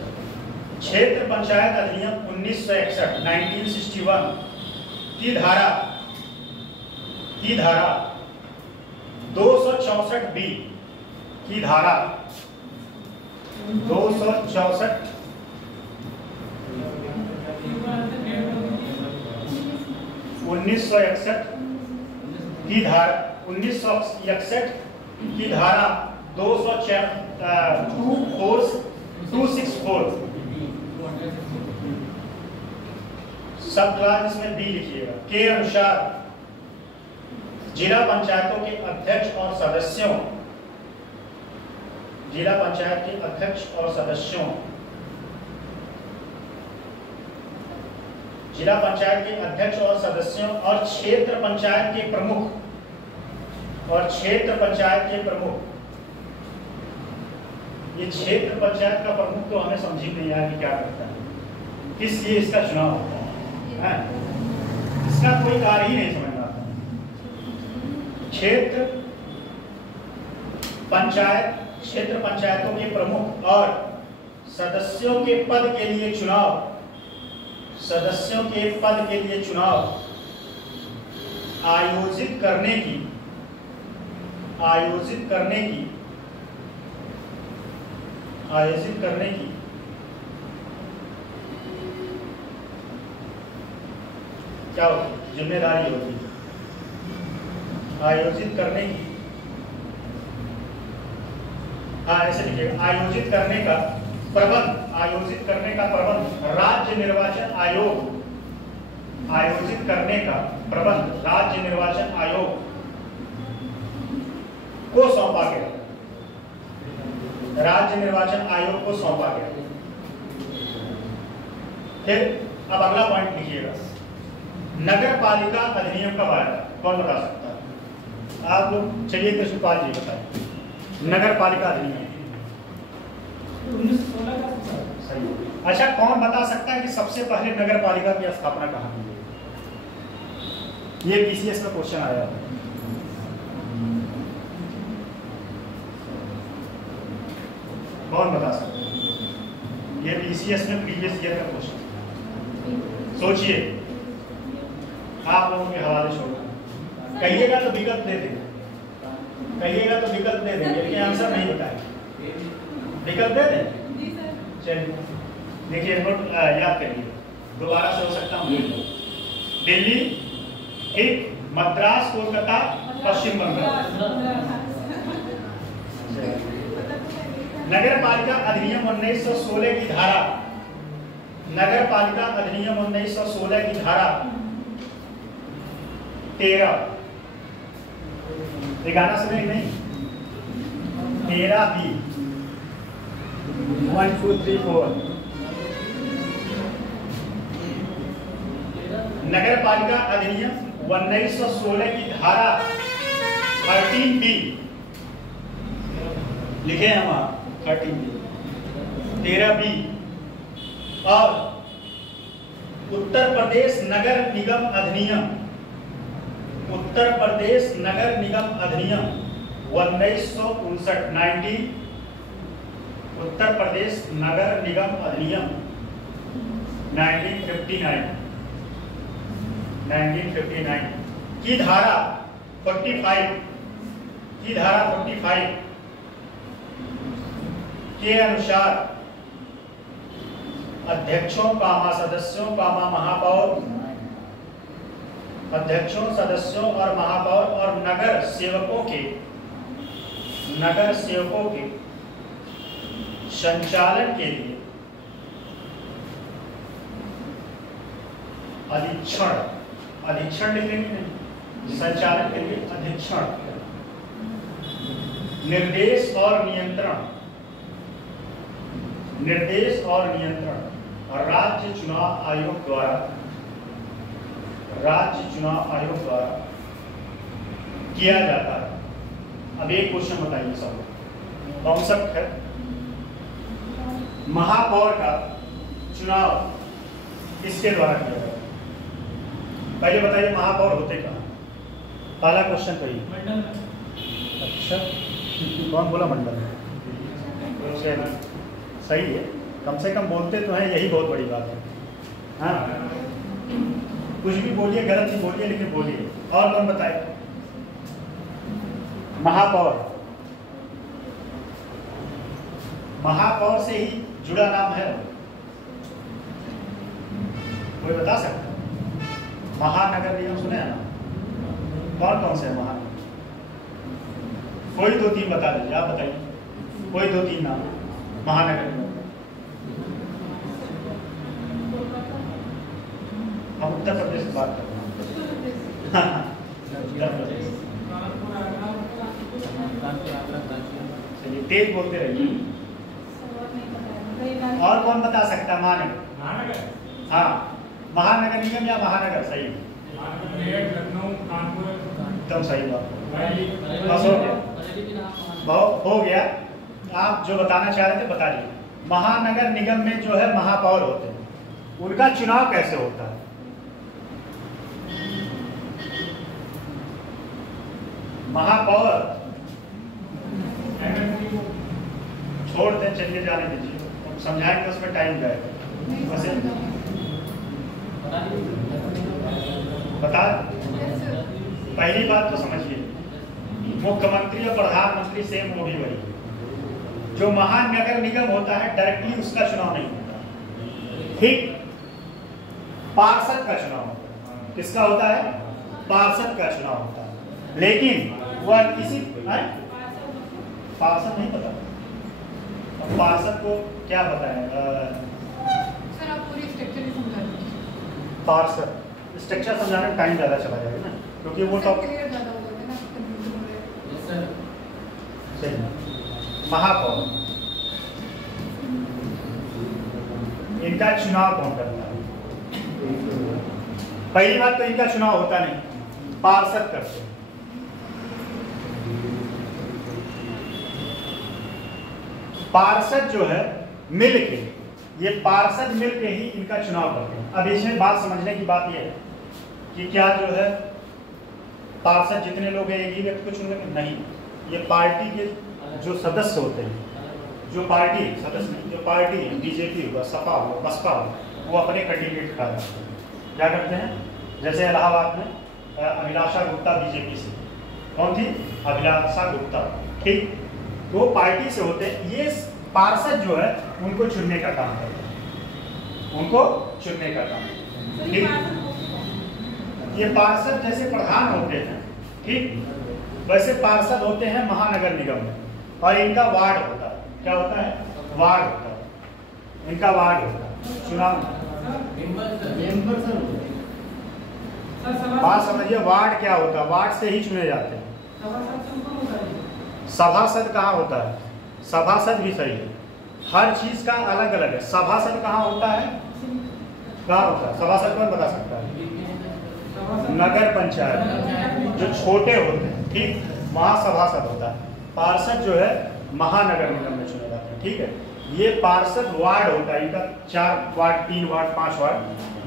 क्षेत्र पंचायत अधिनियम 1961 की धारा 264B की धारा 264 1961 की धारा 1961 की धारा 264 सब क्लास इसमें बी लिखिएगा के अनुसार जिला पंचायतों के अध्यक्ष और सदस्यों जिला पंचायत के अध्यक्ष और सदस्यों जिला पंचायत के अध्यक्ष और सदस्यों और क्षेत्र पंचायत के प्रमुख ये क्षेत्र पंचायत का प्रमुख तो हमें समझ ही नहीं आया कि क्या करता है, किस लिए इसका चुनाव होता है, इसका कोई कार्य ही नहीं समझ में आता। क्षेत्र पंचायतों के प्रमुख और सदस्यों के पद के लिए चुनाव आयोजित करने की क्या होती है? जिम्मेदारी होती है। आयोजित करने की, ऐसे लिखिएगा, आयोजित करने का प्रबंध राज्य निर्वाचन आयोग को सौंपा गया। फिर अब अगला पॉइंट लिखिएगा, नगर पालिका अधिनियम कब आया? कौन बता सकता है? आप लोग चलिए कृष्णपाल जी बताएं। नगर पालिका अधिनियम 1916 का सही। अच्छा, कौन बता सकता है कि सबसे पहले नगर पालिका की स्थापना कहाँ की गई? ये पीसीएस का क्वेश्चन आया है। कौन बता सकता है? ये पीसीएस में प्रीवियस ईयर का क्वेश्चन। सोचिए, आप लोगों के हवाले छोड़ना। कहिएगा तो विकल्प दे देंगे, लेकिन आंसर नहीं बताएंगे। विकल्प दे दें? चलिए देखिए, नोट याद करिए, दोबारा से हो सकता हूँ। दिल्ली, एक मद्रास, कोलकाता, पश्चिम बंगाल। नगर पालिका अधिनियम 1916 की धारा, की धारा 13, ये गाना सुने नहीं? 13B 1 2 3 4। नगर पालिका अधिनियम 1916 की धारा 13B लिखे हैं वहां, 13B 13B। और उत्तर प्रदेश नगर निगम अधिनियम 1959 उत्तर प्रदेश नगर निगम अधिनियम 1959 की धारा 45 के अनुसार अध्यक्षों, सदस्यों, महापौर और नगर सेवकों के संचालन के लिए अधीक्षण लिखेंगे नहीं, संचालन के लिए अधीक्षण, निर्देश और नियंत्रण राज्य चुनाव आयोग द्वारा किया जाता है। अब एक क्वेश्चन बताइए सब, कॉन्सेप्ट है, महापौर का चुनाव किसके द्वारा किया जाता है? पहले बताइए, महापौर होते कहाँ? पहला क्वेश्चन कहिए। मंडल। अच्छा, कौन बोला मंडल? सही है, कम से कम बोलते तो हैं, यही बहुत बड़ी बात है। हाँ, कुछ भी बोलिए, गलत नहीं बोलिए, लेकिन बोलिए। और कौन बताए? महापौर से ही जुड़ा नाम है, कोई बता सकता? महानगर निगम सुने हैं ना? कौन कौन से महानगर? कोई 2-3 बता दीजिए, आप बताइए कोई 2-3 नाम महानगर निगम। हम उत्तर प्रदेश की बात कर रहे हैं। उत्तर प्रदेश। चलिए, तेज बोलते रहिए। और कौन बता सकता है? महानगर। हाँ, महानगर निगम या महानगर? सही, एकदम सही बात। बस हो गया। आप जो बताना चाह रहे थे बता दीजिए। महानगर निगम में जो है महापौर होते हैं, उनका चुनाव कैसे होता है? महापौर छोड़ते हैं, चलिए जाने दीजिए, समझाएंगे उसमें टाइम जाएगा। वैसे बता, पहली बात तो समझिए, मुख्यमंत्री और प्रधानमंत्री सेम वो भी वही। जो महानगर निगम होता है डायरेक्टली उसका चुनाव नहीं होता, ठीक, पार्षद का चुनाव होता है। किसका होता है? पार्षद का चुनाव होता है। लेकिन वह किसी पार्षद नहीं पता, पार्षद को क्या पता है? सर आप पूरी स्ट्रक्चर समझा दीजिए। पार्षद स्ट्रक्चर समझाने में टाइम ज़्यादा चला जाएगा ना, क्योंकि वो तो महापौर, इनका चुनाव कौन करता है? पहली बात तो इनका चुनाव होता नहीं, पार्षद करते हैं। पार्षद जो है मिल के, ये पार्षद मिल के ही इनका चुनाव करते हैं। अब इसमें बात समझने की बात यह है कि क्या जो है पार्षद जितने लोग हैं एक ही व्यक्ति को चुनेंगे? नहीं, ये पार्टी के जो सदस्य होते हैं, जो पार्टी सदस्य नहीं, जो पार्टी है, बीजेपी हुआ, सपा हुआ, बसपा हुआ, वो अपने कैंडिडेट खड़ा करते हैं। क्या करते हैं? जैसे इलाहाबाद में अभिलाषा गुप्ता बीजेपी से, कौन थी? अभिलाषा गुप्ता, ठीक, वो पार्टी से होते हैं। ये पार्षद जो है उनको चुनने का काम करते हैं, उनको चुनने का काम, ठीक। ये पार्षद जैसे प्रधान होते हैं, ठीक, वैसे पार्षद होते हैं महानगर निगम में, और इनका वार्ड होता है। क्या होता है? वार्ड होता है, इनका वार्ड होता है। चुनाव बात समझिए, वार्ड क्या होता है? वार्ड से ही चुने जाते हैं। सभासद कहाँ होता है? सभासद भी सही है, हर चीज का अलग अलग है। सभासद कहाँ होता है? कहाँ होता है सभासद? कौन बता सकता है? नगर पंचायत जो छोटे होते हैं, ठीक, वहाँ सभासद होता है। पार्षद जो है महानगर निगम में चुने जाते हैं, ठीक है। ये पार्षद वार्ड होता है, इनका 4 वार्ड, 3 वार्ड, 5 वार्ड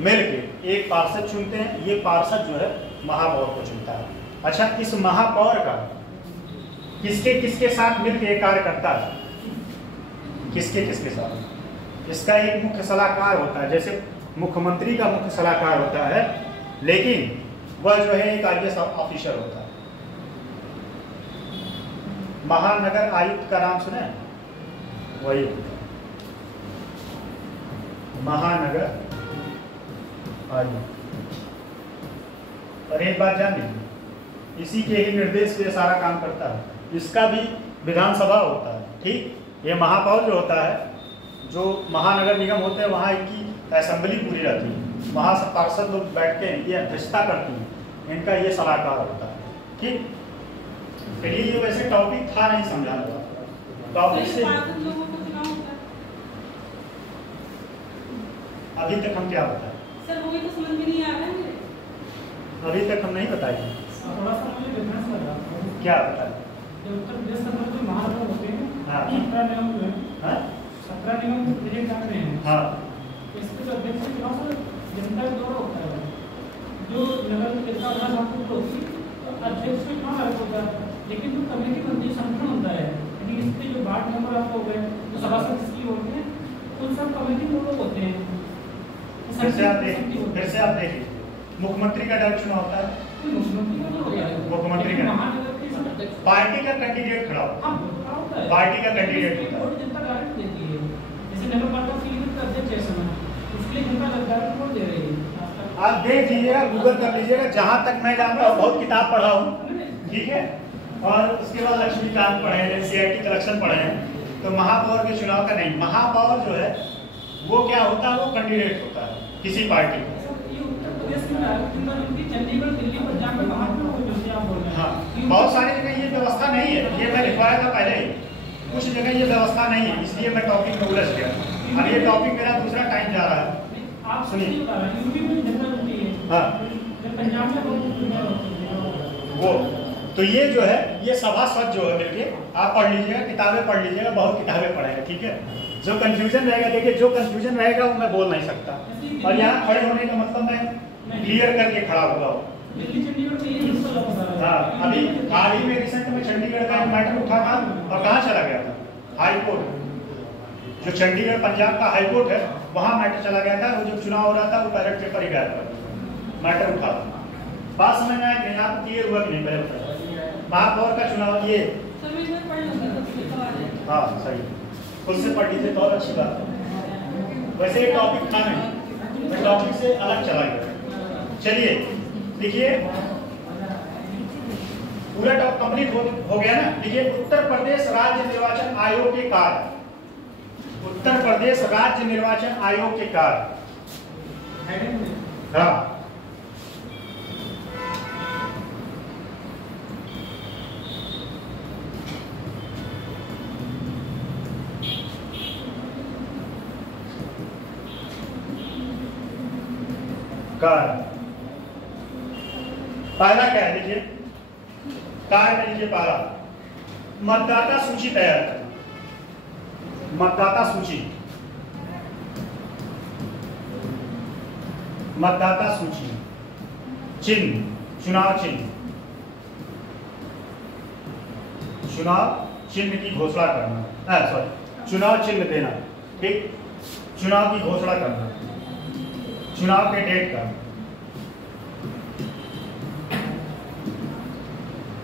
मिल के एक पार्षद चुनते हैं। ये पार्षद जो है महापौर को चुनता है। अच्छा, इस महापौर का किसके किसके साथ मिलकर कार्य करता है? किसके किसके साथ? इसका एक मुख्य सलाहकार होता है, जैसे मुख्यमंत्री का मुख्य सलाहकार होता है, लेकिन वह जो है एक IAS ऑफिसर होता है। महानगर आयुक्त का नाम सुने? वही होता है महानगर आयुक्त। और एक बात जान लीजिए, इसी के ही निर्देश पे सारा काम करता है। इसका भी विधानसभा होता है, ठीक। ये महापौर जो होता है, जो महानगर निगम होते हैं, वहाँ इनकी असेंबली पूरी रहती है, वहाँ से पार्षद लोग बैठते हैं, ये अध्यक्षता करती हैं, इनका ये सलाहकार होता है, ठीक। चलिए, ये वैसे टॉपिक था नहीं समझाने वाला, टॉपिक से अभी तक हम क्या बताएं? सर वो भी तो समझ में नहीं आ रहा है, अभी तक हम नहीं बताएंगे। थोड़ा सा मुझे डिफरेंस लगा। क्या बताएं? उत्तर प्रदेश के अंदर जो महानगर होते हैं, हाँ। 17 निगम जो है, हाँ? 17 निगम जो प्रोजेक्ट आ रहे हैं, हाँ, इसके जो अध्यक्ष के चुनाव से जनता का दौरा होता है, जो नगर पालिका प्रधान होती है, अध्यक्ष का चुनाव अलग होता है, लेकिन जो कमेटी बनती है, संगठन होता है, यानी इसके जो वार्ड मेंबर आप हो गए, जो सभासद इसकी होते हैं, उन सब कमेटी में लोग होते हैं। फिर से आप देखिए, मुख्यमंत्री का डायरेक्ट चुनाव होता है, मुख्यमंत्री का पार्टी का कैंडिडेट खड़ा होता है, पार्टी का कैंडिडेट होता है। जनता डायरेक्ट देती है, जैसे नगर पालिका की अध्यक्ष है समय, उसके लिए जनता डायरेक्ट वोट दे रही है। आप देख लीजिएगा, गूगल कर लीजिएगा, जहाँ तक मैं जानता हूँ, बहुत किताब पढ़ा हूँ, ठीक है, और उसके बाद लक्ष्मीकांत पढ़े हैं, CIT कलेक्शन पढ़े हैं, तो महापौर के चुनाव का नहीं। महापौर जो है वो क्या होता है? वो कैंडिडेट होता है किसी पार्टी का। चंडीगढ़, दिल्ली, पंजाब में हाँ, बहुत सारी जगह ये व्यवस्था नहीं है, ये मैं लिखवाया था पहले ही, कुछ जगह ये व्यवस्था नहीं है, इसलिए मैं टॉपिक में उलझ गया। अब ये टॉपिक मेरा दूसरा टाइम जा रहा है, आप सुनिए। हाँ, वो तो ये जो है, ये सभासद जो है मिलके आप पढ़ लीजिएगा, किताबें पढ़ लीजिएगा, बहुत किताबें पढ़ेंगे, ठीक है। जो कंफ्यूजन रहेगा, देखिए जो कंफ्यूजन रहेगा वो मैं बोल नहीं सकता, और यहाँ खड़े होने का मतलब मैं क्लियर करके खड़ा हुआ हूँ। हाँ, अभी हाल ही में रिसेंट में चंडीगढ़ का एक मैटर उठा था और कहाँ चला गया था? High court. जो चंडीगढ़ पंजाब का हाई कोर्ट है वहाँ मैटर चला गया था। वो जब चुनाव हो रहा था वो बैलेट पेपर ही गायब था, मैटर उठा था। बात समझ में आया कि आपको क्लियर हुआ कि नहीं? पहले बताया महापौर का चुनाव ये हाँ सही, खुद से पढ़ लीजिए तो और अच्छी बात है। वैसे ये टॉपिक था नहीं, मैं टॉपिक से अलग चला गया। चलिए लिखिए, पूरा टॉप कंप्लीट हो गया ना। लिखिए, उत्तर प्रदेश राज्य निर्वाचन आयोग के कार्य। उत्तर प्रदेश राज्य निर्वाचन आयोग के कार्य। हाँ, कार्य पहला क्या है? देखिए कार्य में लीजिए पहला, मतदाता सूची तैयार करना। मतदाता सूची, मतदाता सूची, चिन्ह, चुनाव चिन्ह, चुनाव चिन्ह की घोषणा करना। सॉरी, चुनाव चिन्ह देना, ठीक। चुनाव की घोषणा करना, चुनाव के डेट का,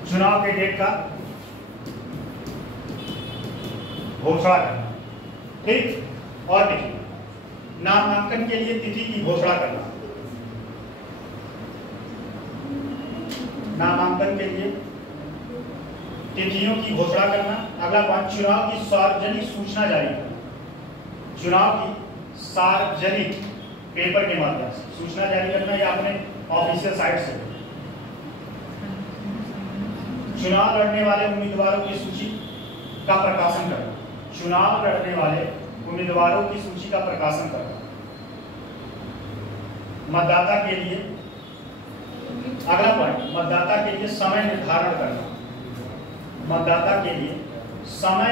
चुनाव के डेट का घोषणा करना, ठीक। और देखिए, नामांकन के लिए तिथि की घोषणा करना। नामांकन के लिए तिथियों की घोषणा करना। अगला पॉइंट, चुनाव की सार्वजनिक सूचना जारी करना। चुनाव की सार्वजनिक पेपर के माध्यम से सूचना जारी करना या अपने ऑफिशियल साइट से। चुनाव लड़ने वाले उम्मीदवारों की सूची का प्रकाशन करना। चुनाव लड़ने वाले उम्मीदवारों की सूची का प्रकाशन करना। मतदाता के लिए, अगला पॉइंट, मतदाता के लिए समय निर्धारण करना। मतदाता के लिए समय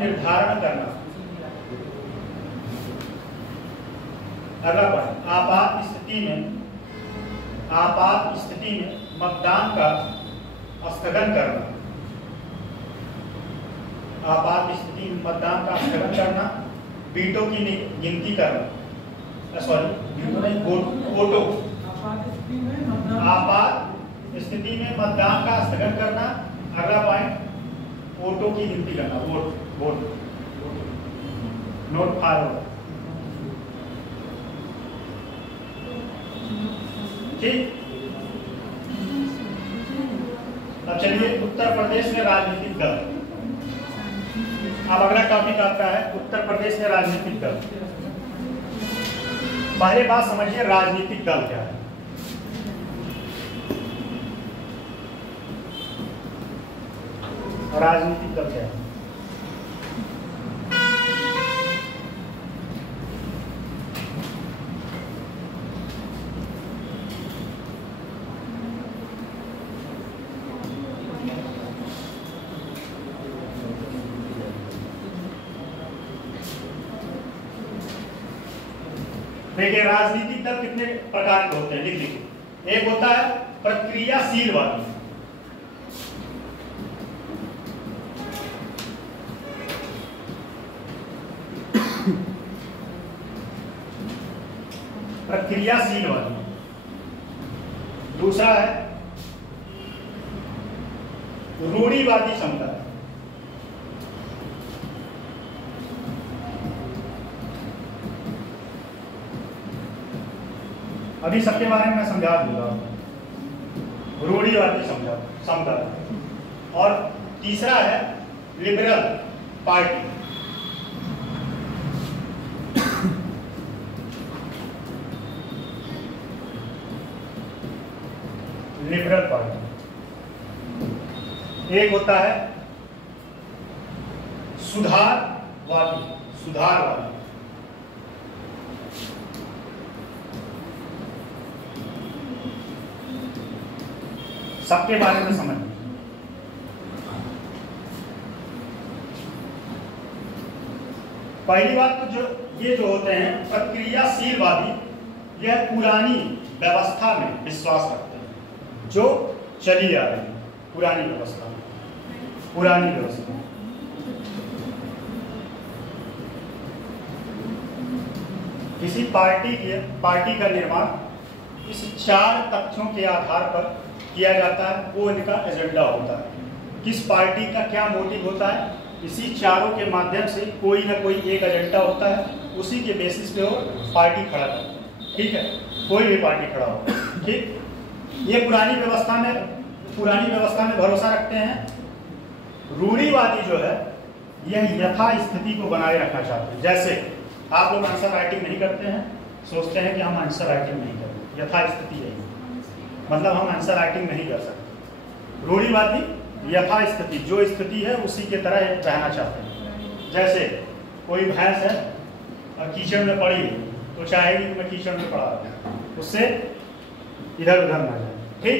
निर्धारण करना। अगला पॉइंट, आपात स्थिति में मतदान का स्थगन करना। आपात स्थिति में मतदान का स्थगन करना। वीटो की गिनती करना, सॉरी वीटो नहीं, वोटो। आपात स्थिति में मतदान का स्थगन करना। अगला पॉइंट, वोटों की गिनती करना। वोट नोट फार, ठीक। अब चलिए, उत्तर प्रदेश में राजनीतिक दल। अब अगला टॉपिक आपका है उत्तर प्रदेश में राजनीतिक दल। पहले बात समझिए, राजनीतिक दल क्या है। राजनीतिक दल क्या है? देखिए, राजनीतिक दल कितने प्रकार के होते हैं, लिख लीजिए। एक होता है प्रक्रियाशीलवादी। प्रक्रियाशीलवादी। दूसरा है रूढ़िवादी समुदाय। अभी सबके बारे में मैं समझा दूंगा। रूढ़िवादी समुदाय। और तीसरा है लिबरल पार्टी। Liberal party. एक होता है सुधारवादी। सबके बारे में समझ। पहली बात तो ये जो होते हैं प्रक्रियाशीलवादी, यह पुरानी व्यवस्था में विश्वास रखते हैं। जो चली आ रही है, पुरानी व्यवस्था। पुरानी व्यवस्था किसी पार्टी का निर्माण इस 4 तथ्यों के आधार पर किया जाता है, वो इनका एजेंडा होता है। किस पार्टी का क्या मोटिव होता है, इसी चारों के माध्यम से कोई ना कोई एक एजेंडा होता है, उसी के बेसिस पे वो पार्टी खड़ा करता है। ठीक है, कोई भी पार्टी खड़ा हो। ठीक, ये पुरानी व्यवस्था में भरोसा रखते हैं। रूढ़िवादी जो है यह यथा स्थिति को बनाए रखना चाहते हैं। जैसे आप लोग आंसर राइटिंग नहीं करते हैं, सोचते हैं कि हम आंसर राइटिंग नहीं करेंगे, यथा स्थिति है, मतलब हम आंसर राइटिंग नहीं कर सकते। रूढ़िवादी यथा स्थिति, जो स्थिति है उसी के तरह रहना चाहते हैं। जैसे कोई भैंस है और कीचड़ में पड़ी है, तो चाहेगी कि मैं कीचड़ में पड़ा, उससे इधर उधर ना जाए। ठीक,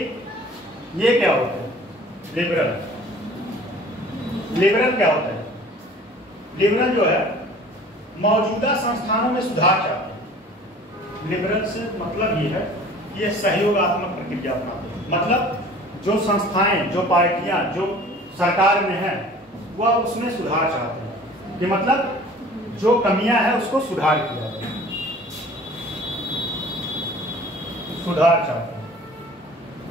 ये क्या होता है? लिबरल। लिबरल क्या होता है? लिबरल जो है मौजूदा संस्थानों में सुधार चाहते हैं। लिबरल से मतलब ये है कि ये सहयोगात्मक प्रक्रिया अपनाते हैं। मतलब जो संस्थाएं, जो पार्टियां, जो सरकार में हैं, वह उसमें सुधार चाहते हैं कि मतलब जो कमियां हैं उसको सुधार किया जाए, सुधार चाहते हैं।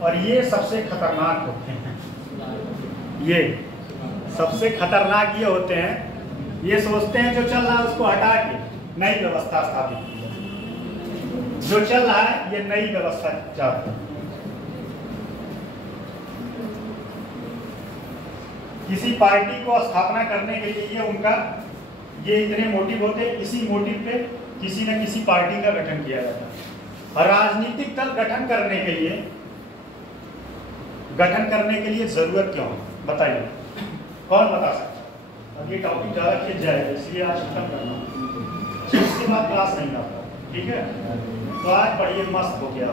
और ये सबसे खतरनाक होते हैं। ये सबसे खतरनाक ये होते हैं, ये सोचते हैं जो चल रहा है उसको हटा के नई व्यवस्था स्थापित की जाए। जो चल रहा है ये नई व्यवस्था चाहते हैं। किसी पार्टी को स्थापना करने के लिए ये इतने मोटिव होते हैं। इसी मोटिव पे किसी न किसी पार्टी का गठन किया जाता है। और राजनीतिक दल गठन करने के लिए जरूरत क्यों है, बताइए, कौन बता सकता है? अब ये टॉपिक ज़्यादा खिंच जाएगा, इसलिए आज खत्म करना। अच्छा, उसके बाद क्लास नहीं आता, ठीक है? तो आज पढ़िए, मस्त हो गया,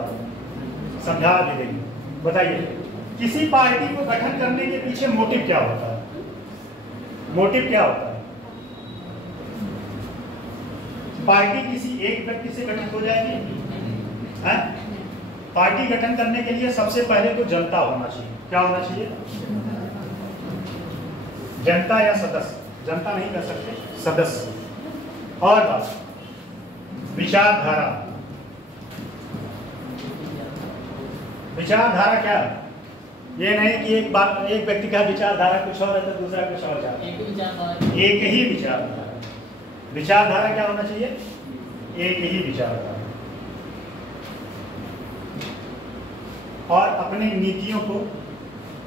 समझा भी देंगे। बताइए, किसी पार्टी को गठन करने के पीछे मोटिव क्या होता है? मोटिव क्या होता है? पार्टी किसी एक व्यक्ति से गठित हो जाएगी? है? पार्टी गठन करने के लिए सबसे पहले तो जनता होना चाहिए। क्या होना चाहिए? जनता या सदस्य। जनता नहीं कर सकते, सदस्य। और बात, विचारधारा। विचारधारा क्या है? ये नहीं कि एक व्यक्ति का विचारधारा कुछ और है तो दूसरा कुछ और चाहता है। एक ही विचारधारा। विचारधारा क्या होना चाहिए? एक ही विचारधारा। और अपनी नीतियों को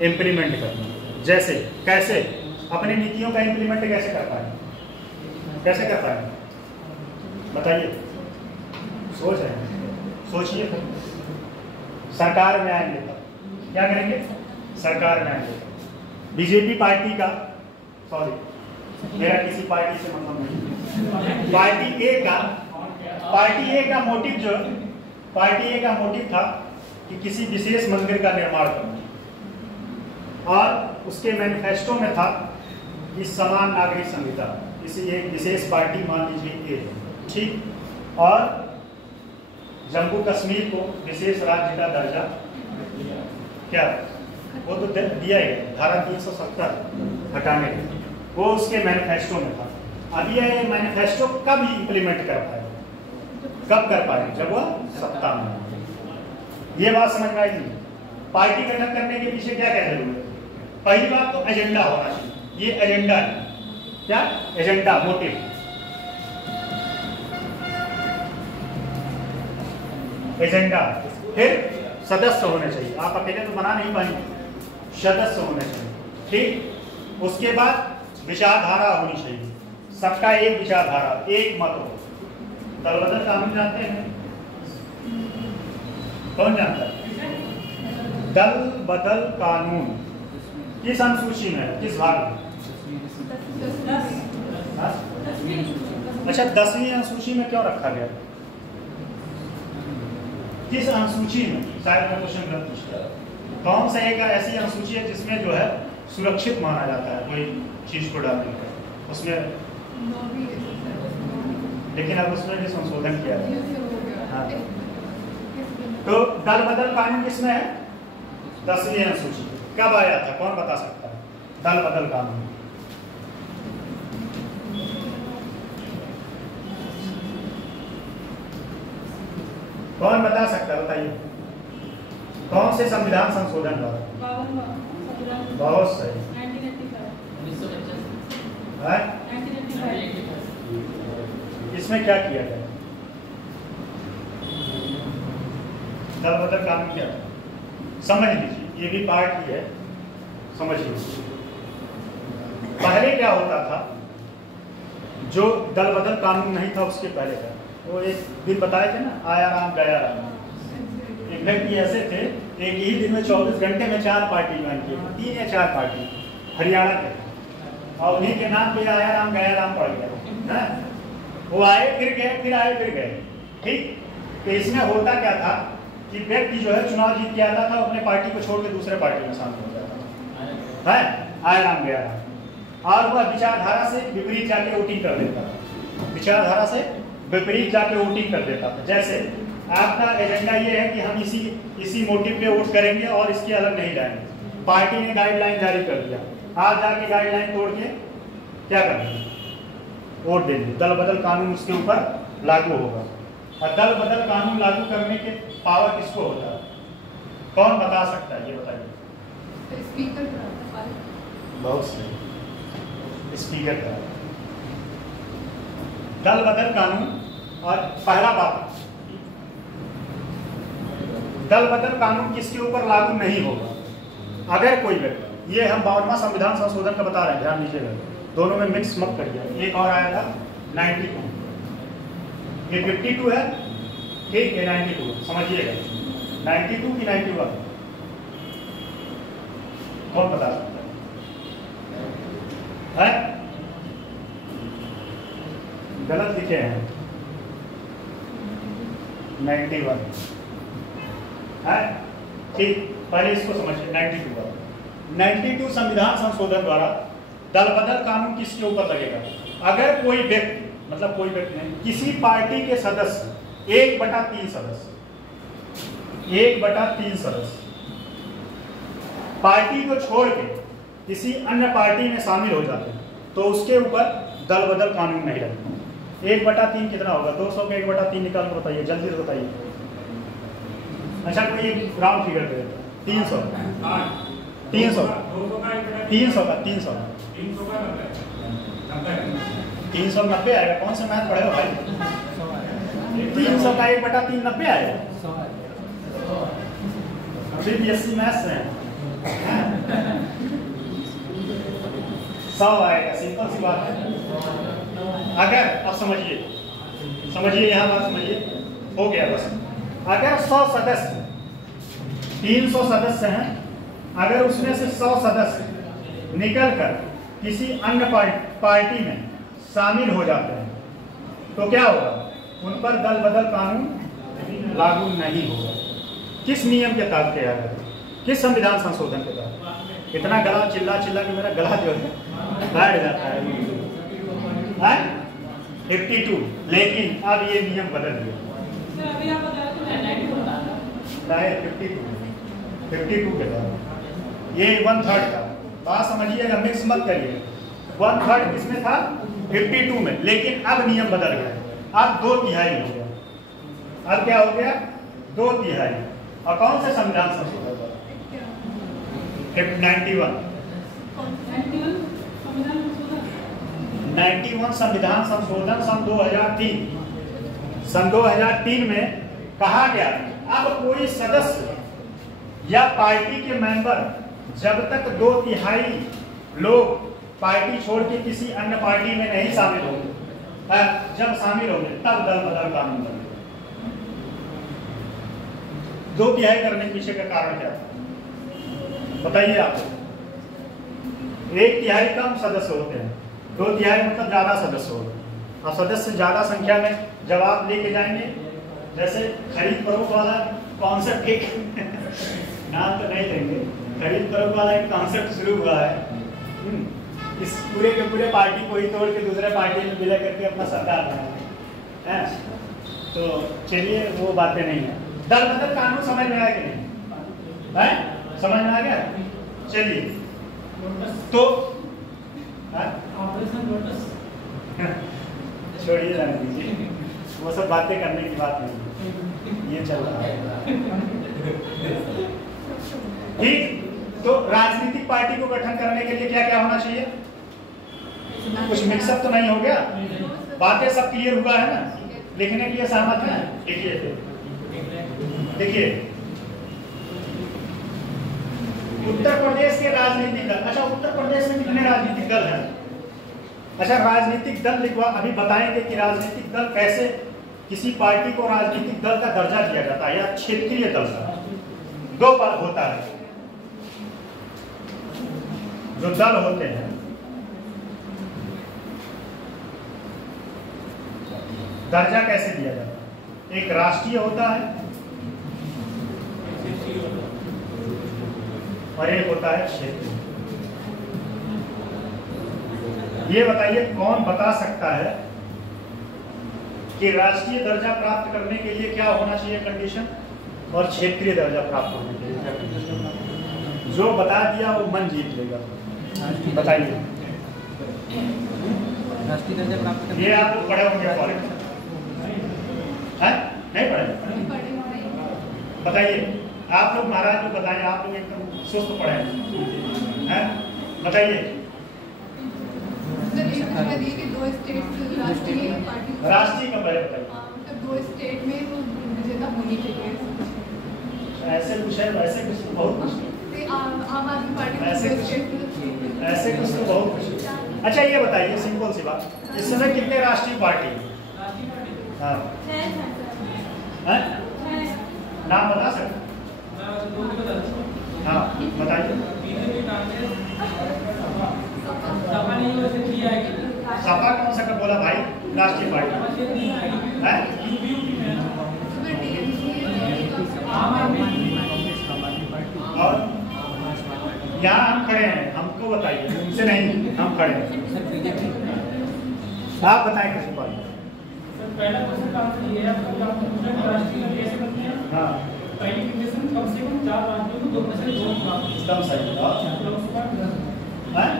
इम्प्लीमेंट करना। जैसे कैसे? अपनी नीतियों का इम्प्लीमेंट कैसे कर पाए? कैसे कर पाए? बताइए, सोच रहे हैं, सोचिए। सरकार में आएंगे तब क्या करेंगे? सरकार में आएंगे। बीजेपी पार्टी का, सॉरी मेरा किसी पार्टी से मतलब नहीं, पार्टी ए का मोटिव था कि किसी विशेष मंदिर का निर्माण करना, और उसके मैनिफेस्टो में था कि समान नागरिक संहिता, किसी एक विशेष पार्टी, मान लीजिए ए, ठीक, और जम्मू कश्मीर को विशेष राज्य का दर्जा, क्या वो तो दिया है, धारा 370 हटाने, वो उसके मैनिफेस्टो में था। अब ये मैनिफेस्टो कब इम्प्लीमेंट कर पाए? कब कर पाए? जब वह सत्ता में। ये बात समझ में आई थी। पार्टी गठन करने के पीछे क्या क्या जरूरत है? पहली बात तो एजेंडा होना चाहिए। ये एजेंडा है। क्या एजेंडा? मोटिव। एजेंडा। फिर सदस्य होने चाहिए। आप अकेले तो बना नहीं पाएंगे, सदस्य होने चाहिए, ठीक। उसके बाद विचारधारा होनी चाहिए, सबका एक विचारधारा, एक मत हो। दल बदल कानून जानते हैं? कौन जानता है? दल बदल कानून किस अनुसूची में है, किस भाग में? अच्छा, 10वीं अनुसूची में क्यों रखा गया? किस अनुसूची में? शायद मैं क्वेश्चन गलत पूछता। कौन सा एक ऐसी अनुसूची है जिसमें जो है सुरक्षित माना जाता है कोई चीज को डालने का? उसमें लेकिन अब उसमें भी संशोधन किया है। हाँ। तो दल बदल कानून किसमें है? 10वीं अनुसूची कब आया था, कौन बता सकता है? दल बदल कानून कौन बता सकता है? बताइए, कौन से संविधान संशोधन द्वारा? बहुत सही। 1985 इसमें क्या किया गया? दल बदल कानून क्या था? समझ लीजिए, ये भी पार्ट ही है, समझ लीजिए। पहले क्या होता था, जो दल बदल कानून नहीं था उसके पहले का, वो एक दिन बताए थे ना, आया राम गया राम। एक व्यक्ति ऐसे थे, एक ही दिन में 24 घंटे में 4 पार्टी ज्वाइन किए, 3 या 4 पार्टी हरियाणा के, और उन्हीं के नाम पे आया राम गया राम पड़ गया। वो आए फिर गए, फिर आए फिर गए, ठीक। तो इसमें होता क्या था कि व्यक्ति जो है चुनाव जीत के आता था, अपने पार्टी को छोड़ के दूसरे पार्टी में शामिल हो जाता है, आया राम गया राम, और वह विचारधारा से विपरीत जाके वोटिंग कर देता था, विचारधारा से विपरीत जाके वोटिंग कर देता था। जैसे आपका एजेंडा ये है कि हम इसी मोटिव पे वोट करेंगे और इसके अलग नहीं जाएंगे, पार्टी ने गाइडलाइन जारी कर दिया, आज जाके गाइडलाइन तोड़ के क्या करेंगे? वोट देंगे। दल बदल कानून उसके ऊपर लागू होगा। और दल बदल कानून लागू करने के पावर किसको होता है? कौन बता सकता है, ये बताइए। स्पीकर बहुत सही, स्पीकर का दल बदल कानून। और पहला बात, दल बदल कानून किसके ऊपर लागू नहीं होगा? अगर कोई व्यक्ति, ये हम 52वां संविधान संशोधन का बता रहे हैं, ध्यान दीजिएगा, दोनों में मिक्स मत करिए। एक और आया था 92, ये 52 है, ठीक है, 92 समझिएगा। 92 की 91 कौन बता सकता है? गलत लिखे हैं, 91 है, ठीक। पहले इसको समझिए, 92 संविधान संशोधन द्वारा दल बदल कानून किसके ऊपर लगेगा? अगर कोई व्यक्ति, मतलब कोई व्यक्ति नहीं, किसी पार्टी के सदस्य 1/3 सदस्य, 1/3 सदस्य पार्टी को छोड़ के किसी अन्य पार्टी में शामिल हो जाते हैं, तो उसके ऊपर दल बदल कानून नहीं लगता। 1/3 कितना होगा? 200 का 1/3 निकाल कर बताइए, जल्दी से बताइए। अच्छा, कोई एक राउंड फिगर दे देता है, 300 का 300 390 आएगा। कौन सा मैथ पढ़ेगा भाई? 300 का 1/3 90 आएगा। CBSE मैथ्स है, 100 आएगा, सिंपल सी बात है। अगर अब समझिए, यहाँ बात समझिए, हो गया बस। अगर 100 सदस्य, 300 सदस्य हैं, अगर उसमें से 100 सदस्य निकल कर किसी अन्य पार्टी में शामिल हो जाते हैं, तो क्या होगा? उन पर दल बदल कानून लागू नहीं होगा। किस नियम के तहत किया जाएगा? किस संविधान संशोधन के तहत? इतना गला चिल्ला के मेरा गला जो है बैठ जाता है। 52, लेकिन अब ये नियम बदल गया। अभी आप बता रहे थे 52 के तहत ये 1/3 था। बात समझिएगा, मिक्स मत करिए। 1/3 किसमें था? 52 में, लेकिन अब नियम बदल गया, अब 2/3 हो गया। अब क्या हो गया? 2/3। और कौन से संविधान संशोधन? 91 संविधान संशोधन सन 2003। सन 2003 में कहा गया, अब कोई सदस्य या पार्टी के मेंबर जब तक 2/3 लोग पार्टी छोड़ के किसी अन्य पार्टी में नहीं शामिल होंगे, जब शामिल होंगे तब दल बदल कानून बनेगा। 2/3 करने के पीछे का कारण क्या था बताइए आप? 1/3 कम सदस्य होते हैं, 2/3 मतलब ज्यादा सदस्य होते हैं। और सदस्य ज्यादा संख्या में जब आप लेके जाएंगे, जैसे खरीद फरोख्त वाला कॉन्सेप्ट, एक नाम तो नहीं लेंगे, खरीद फरोख्त वाला एक कॉन्सेप्ट शुरू हुआ है। इस पूरे के पूरे पार्टी को ही तोड़ के दूसरे पार्टी में विलय करके अपना सरकार बनाएंगे, हैं? तो चलिए वो बातें नहीं है। दल बदल कानून समझ में आया कि नहीं है? समझ में आ गया? चलिए लोटस तो हाँ? ऑपरेशन लोटस छोड़िए जाने दीजिए, वो सब बातें करने की बात नहीं, ये चल रहा है। ठीक, तो राजनीतिक पार्टी को गठन करने के लिए क्या क्या होना चाहिए? कुछ मिक्सअप तो नहीं हो गया? बातें सब क्लियर हुआ है ना? लिखने के लिए सहमत है? लिखिए, देखिए उत्तर प्रदेश के राजनीतिक दल। अच्छा, उत्तर प्रदेश में कितने राजनीतिक दल हैं? अच्छा, राजनीतिक दल लिखवा, अभी बताएंगे कि राजनीतिक दल कैसे किसी पार्टी को राजनीतिक दल का दर्जा दिया जाता है या क्षेत्रीय दल का। दो बात होता है, जो दल होते हैं दर्जा कैसे दिया जाता है? एक राष्ट्रीय होता है और एक होता है क्षेत्रीय। ये बताइए कौन बता सकता है कि राष्ट्रीय दर्जा प्राप्त करने के लिए क्या होना चाहिए कंडीशन, और क्षेत्रीय दर्जा प्राप्त होने के लिए क्या कंडीशन? जो बता दिया वो मन जीत लेगा। बताइए, राष्ट्रीय दर्जा प्राप्त करने ये आप लोग पढ़े होंगे कॉलेज, नहीं पढ़े? बताइए, आप लोग महाराज को बताइए, आप लोग एकदम सुस्त पढ़े हैं, बताइए। दो स्टेट राष्ट्रीय पार्टी, राष्ट्रीय का पहले बताइए। मतलब 2 स्टेट में वो विजेता होनी चाहिए। ऐसे कुछ है, वैसे कुछ तो बहुत कुछ, आम आदमी पार्टी ऐसे कुछ तो बहुत कुछ। अच्छा, ये बताइए सिंपल सी बात, इस समय कितने राष्ट्रीय पार्टी हैं? हाँ, नाम बता सकते? हाँ बताइए। सपा कौन सा कर बोला भाई? राष्ट्रीय पार्टी है? और यहाँ हम खड़े हैं, हमको बताइए, उनसे नहीं, हम खड़े हैं। आप बताएं किसी पार्टी? पहला क्वेश्चन का आंसर ये है, आपको राष्ट्रीय कैसे करते हैं? हाँ, पहली कंडीशन कम से कम 4 राज्यों में 2% वोट प्राप्त। एकदम सही। लोकसभा हैं?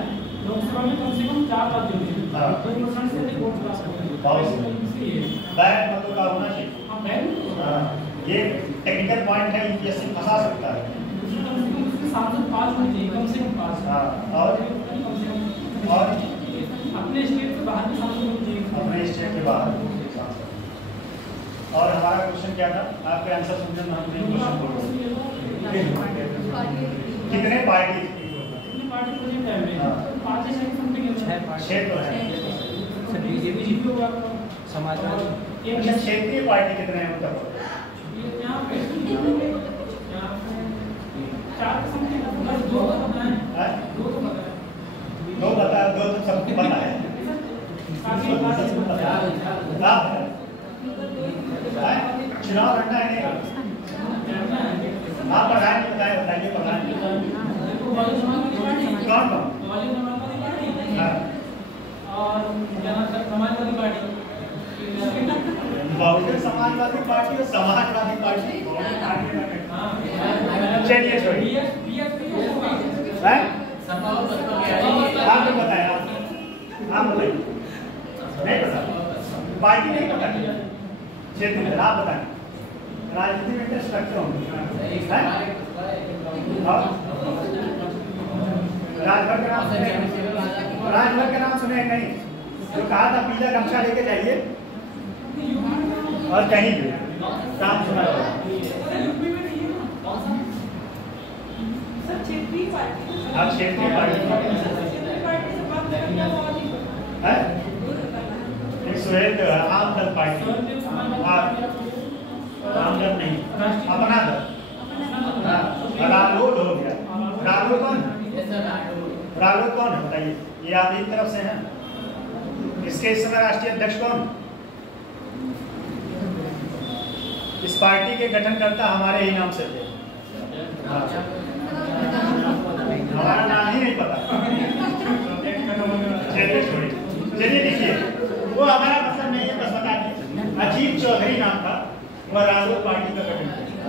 लोकसभा में कम से कम 4 राज्यों में हाँ। 2% से अधिक वोट प्राप्त होते हैं। बहुत इसलिए बैक मतलब का होना चाहिए। हम पहले हाँ, ये टेक्निकल पॉइंट है, यूपीएससी फंसा सकता है। दूसरी कम से कम उसके सांसद 5 होने चाहिए, कम से कम 5। हाँ, और कम से कम और अपने स्टेट के बाहर के सांसद होने चाहिए। अपने स्टेट के बाहर। और हमारा क्वेश्चन क्या था? आपके आंसर सुनने में हम क्वेश्चन बोल कितने पार्टी? कितनी पार्टी प्रेजेंट है में? हाँ। 5 या 6 समथिंग है। 6 तो है। सर बीजेपी बीजेपी होगा आपका समाजवादी। एक अच्छा, क्षेत्रीय पार्टी कितने हैं उत्तर प्रदेश? यहाँ पे 4 समथिंग है, बस 2 तो पता है। हैं? 2 तो पता है। 2 बता, 2 तो सबको पता है। काफी बात है, पता है। लाभ है। चुनाव लड़ना है नहीं? आप प्रधान जी बताइए प्रधान जी। कौन कौन? हाँ, और समाजवादी पार्टी, बहुजन समाजवादी पार्टी और समाजवादी पार्टी। चलिए छोड़िए, हैं? आप लोग बताएं, आप बताइए। नहीं पता, पार्टी नहीं पता, क्षेत्र में आप बताएं। राजनीति में इंटरेस्ट रखते होंगे, राजभर का नाम सुने? राजभर का नाम सुने नहीं? जो कहा था पीला गमछा लेके जाइए और कहीं भी काम सुना जाए। सर क्षेत्रीय पार्टी, आप क्षेत्रीय पार्टी से बात करना और नहीं पता। है? एक सुहेल आम दल पार्टी, आम दल नहीं, अपना दल। रालोद हो गया। रालोद कौन है? रालोद कौन है बताइए? ये आप एक तरफ से हैं। इसके इस समय राष्ट्रीय अध्यक्ष कौन? इस पार्टी के गठनकर्ता हमारे ही नाम से थे। हमारा नाम ही नहीं पता। चलिए देखिए, वो हमारा मतलब नहीं है, बस बता दें। अजीत चौधरी नाम था, वह रालोद पार्टी का गठन किया।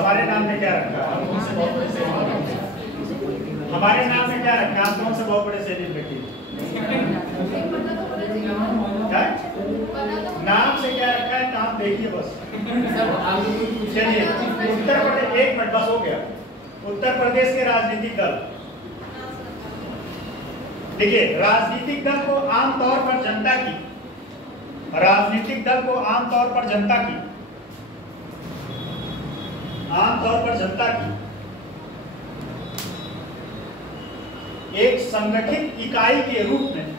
हमारे नाम में क्या रखा है? हमारे नाम में क्या रखा है? आप कौन से बहुत बड़े सेलिब्रिटी? नाम से क्या रखा है? नाम देखिए बस। चलिए उत्तर प्रदेश, 1 मिनट बस हो गया। उत्तर प्रदेश के राजनीतिक दल, देखिए राजनीतिक दल को आमतौर पर जनता की, राजनीतिक दल को आमतौर पर जनता की, आमतौर पर जनता की एक संगठित इकाई के रूप में,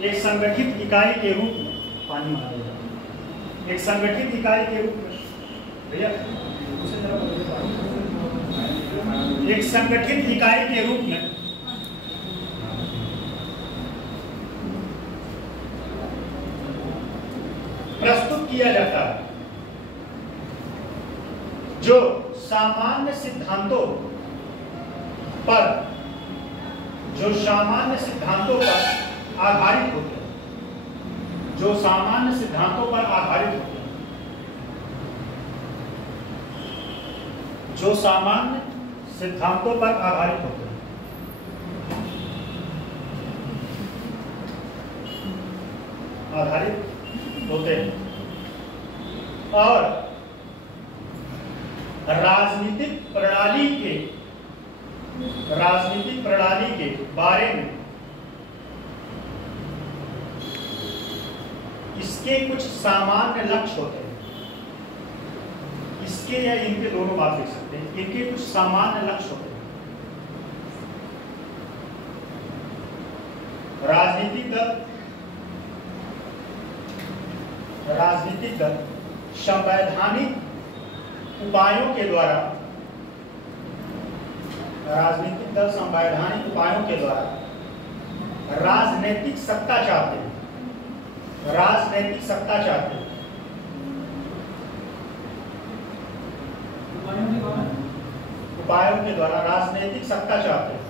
एक संगठित इकाई के रूप में, पानी मारेगा, एक संगठित इकाई के रूप में, भैया एक संगठित इकाई के रूप में प्रस्तुत किया जाता है, जो सामान्य सिद्धांतों पर आधारित होते हैं, जो सामान्य सिद्धांतों पर आधारित होते हैं, जो सामान्य सिद्धांतों पर आधारित होते हैं, और राजनीतिक प्रणाली के बारे में इसके कुछ सामान्य लक्ष्य होते हैं। इसके या इनके दोनों बात लिख सकते हैं। इनके कुछ सामान्य लक्ष्य होते हैं। राजनीतिक दल संवैधानिक उपायों के द्वारा, राजनीतिक सत्ता चाहते हैं, उपायों के द्वारा राजनीतिक सत्ता चाहते हैं,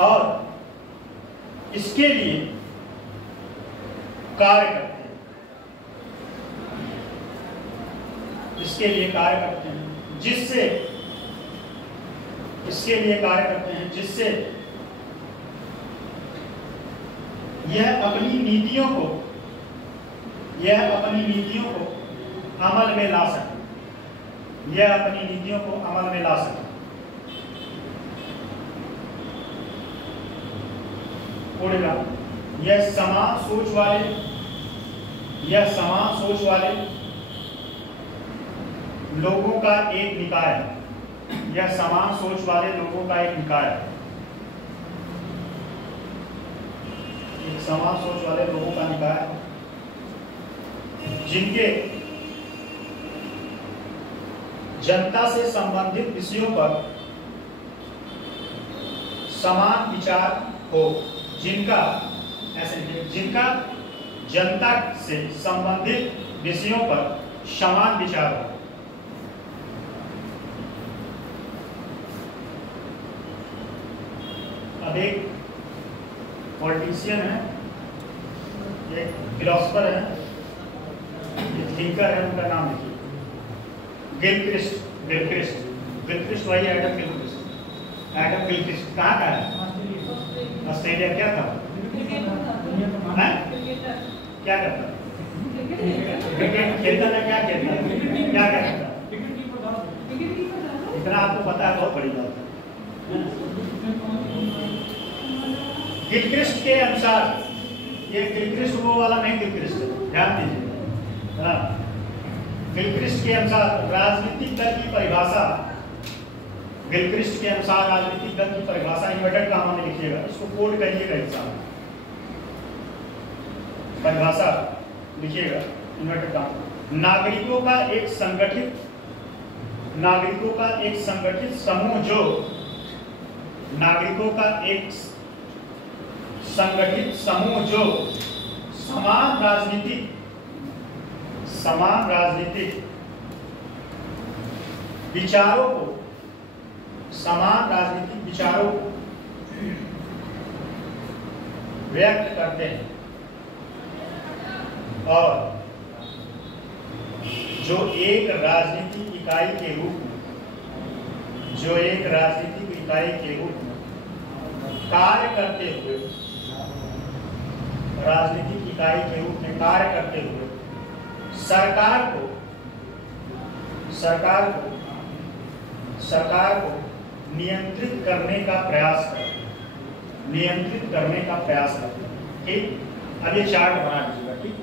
और इसके लिए कार्य करते हैं, जिससे यह अपनी नीतियों को अमल में ला सके, यह समान सोच वाले लोगों का एक निकाय है। जिनके जनता से संबंधित विषयों पर समान विचार हो, जिनका जनता से संबंधित विषयों पर समान विचार हो। अब एक पॉलिटिशियन है, एक फिलोसफर है, एक थिंकर है, उनका नाम लिखिए, गिलक्रिस्ट, वही एडम गिलक्रिस्ट कहाँ का है? ऑस्ट्रेलिया। क्या था? क्या करता? क्रिकेट खेलता था। क्या करता? इतना आपको पता है, बहुत बड़ी बात है। गिलक्रिस्ट के अनुसार, ये गिलक्रिस्ट वो वाला नहीं, गिलक्रिस्ट ध्यान दीजिए। गिलक्रिस्ट के अनुसार राजनीतिक दल की परिभाषा, इन्वर्टेड कामा में लिखिएगा, इसको कोड करिएगा, एग्जाम परिभाषा लिखिएगा, इन्वर्टेड कामा। नागरिकों का एक संगठित समूह जो समान राजनीतिक विचारों को व्यक्त करते हैं और जो एक राजनीतिक इकाई के रूप में कार्य करते हुए सरकार को नियंत्रित करने का प्रयास करते हैं। ठीक, अब ये चार्ट बना लीजिएगा। ठीक,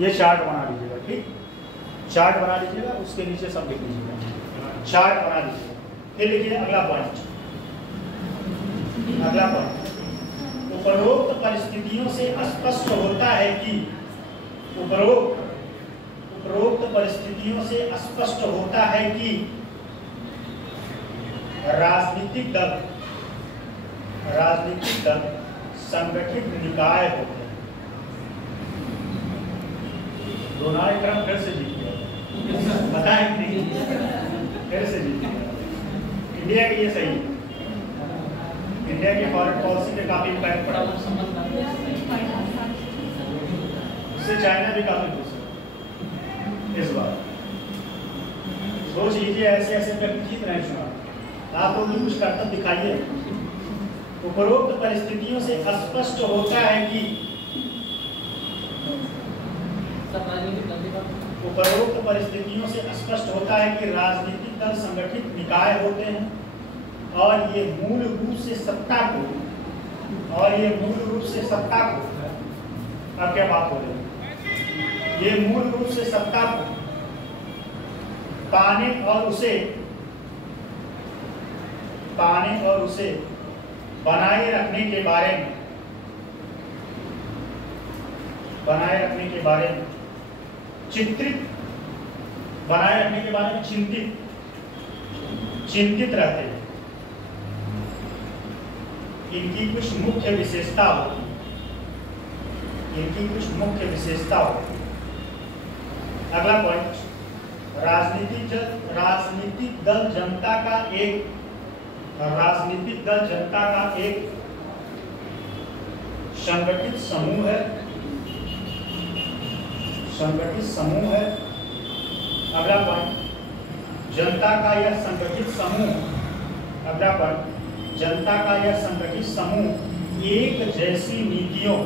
ये चार्ट बना लीजिएगा। ठीक, चार्ट बना लीजिएगा, उसके नीचे सब लिख लीजिएगा। चार्ट बना लीजिएगा। फिर लिखिए अगला पॉइंट। उपरोक्त परिस्थितियों से स्पष्ट होता है कि राजनीतिक दल संगठित निकाय होते हैं। दोनों क्रम फिर से जीत गया, बताएं नहीं, फिर से जीत गया। इंडिया के लिए सही है, इंडिया की फॉरेन पॉलिसी पे काफी इम्पैक्ट पड़ा, उससे चाइना भी काफी खुश है इस बार। सोच लीजिए ऐसे व्यक्ति जीत रहे हैं चुनाव, आप लोग भी कुछ करतब दिखाइए। उपरोक्त परिस्थितियों से स्पष्ट होता है कि राजनीतिक दल संगठित निकाय होते हैं और ये मूल रूप से सत्ता को अब क्या बात हो रही है, ये मूल रूप से सत्ता को पाने और उसे बनाए रखने के बारे में चिंतित रहते हैं। इनकी कुछ मुख्य विशेषता होती। अगला पॉइंट, राजनीतिक दल जनता का एक संगठित समूह है। अगला पॉइंट, जनता का यह संगठित समूह एक जैसी नीतियों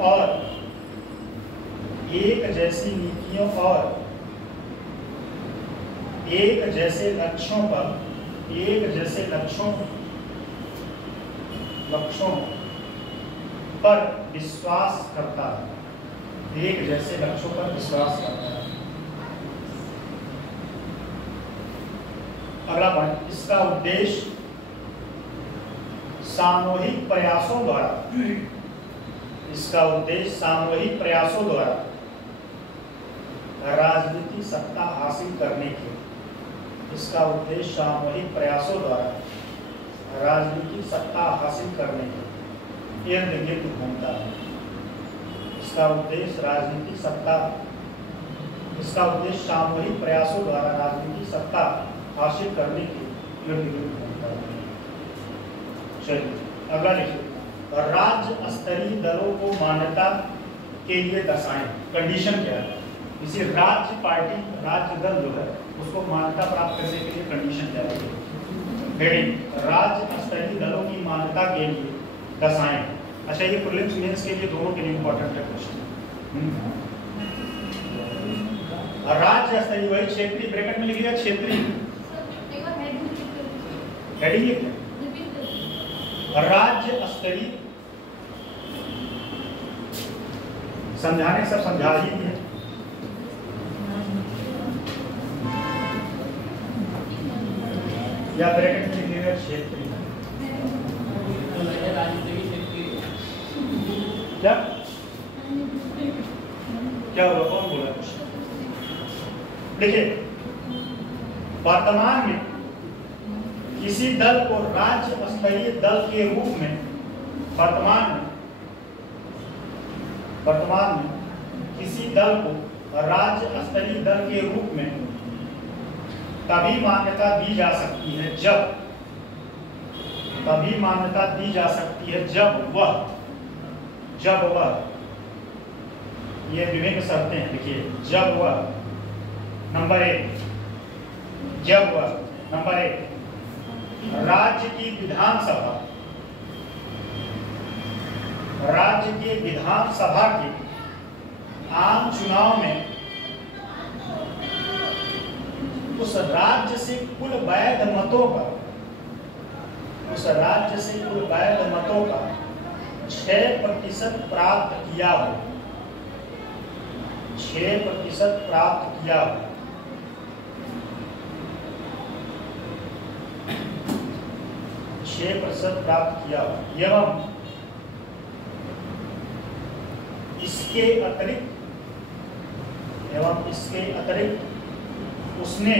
और एक जैसे लक्ष्यों पर विश्वास करता है। अगला पॉइंट, इसका उद्देश्य सामूहिक प्रयासों द्वारा राजनीतिक सत्ता हासिल करने के इर्द गिर्द घूमता है। इसका उद्देश्य सामूहिक प्रयासों द्वारा राजनीतिक सत्ता हासिल करने के इर्द गिर्द घूमता है। चलिए अगला देखिए, राज्य स्तरीय दलों को मान्यता के लिए दर्शाएं। कंडीशन क्या है, इसी राज्य दल जो है उसको मान्यता प्राप्त करने के लिए कंडीशन क्या है। हेडिंग, राज्य स्तरीय दलों की मान्यता के लिए दर्शाएं। अच्छा, ये प्रीलिम्स मेंस के लिए दोनों के लिए इंपॉर्टेंट है क्वेश्चन। राज्य स्तरीय, वही क्षेत्रीय, ब्रैकेट में लिखिएगा क्षेत्रीय। हेडिंग लिखिए, राज्य स्तरीय, समझाने सब समझा ही है। या ब्रैकेट में लिखिएगा क्षेत्रीय। क्या हुआ, कौन बोला कुछ? देखिए, वर्तमान में किसी दल को राज्य स्तरीय दल के रूप में वर्तमान में किसी दल को राज्य स्तरीय दल के रूप में तभी मान्यता दी जा सकती है जब वह जब वह, ये विभिन्न शर्तें हैं, देखिए, जब वह नंबर 1, जब वह नंबर 1 राज्य की विधानसभा, राज्य के विधानसभा के आम चुनाव में उस राज्य से कुल वैध मतों का, उस राज्य से कुल वैध मतों का 6% प्राप्त किया हो, 6% प्राप्त किया हो, 6% प्राप्त किया हो, एवं इसके अतिरिक्त, उसने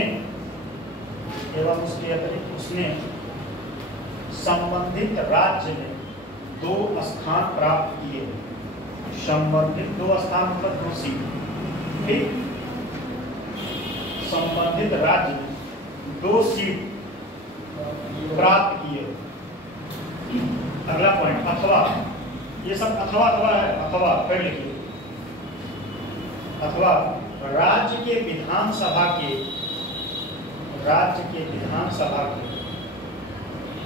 संबंधित राज्य में 2 स्थान प्राप्त किए, संबंधित 2 स्थान मतलब 2 सीट, ठीक, संबंधित राज्य में 2 सीट प्राप्त किए। अगला पॉइंट, अथवा, ये सब अथवा है, अथवा पढ़ लिखिए, अथवा राज्य के विधानसभा के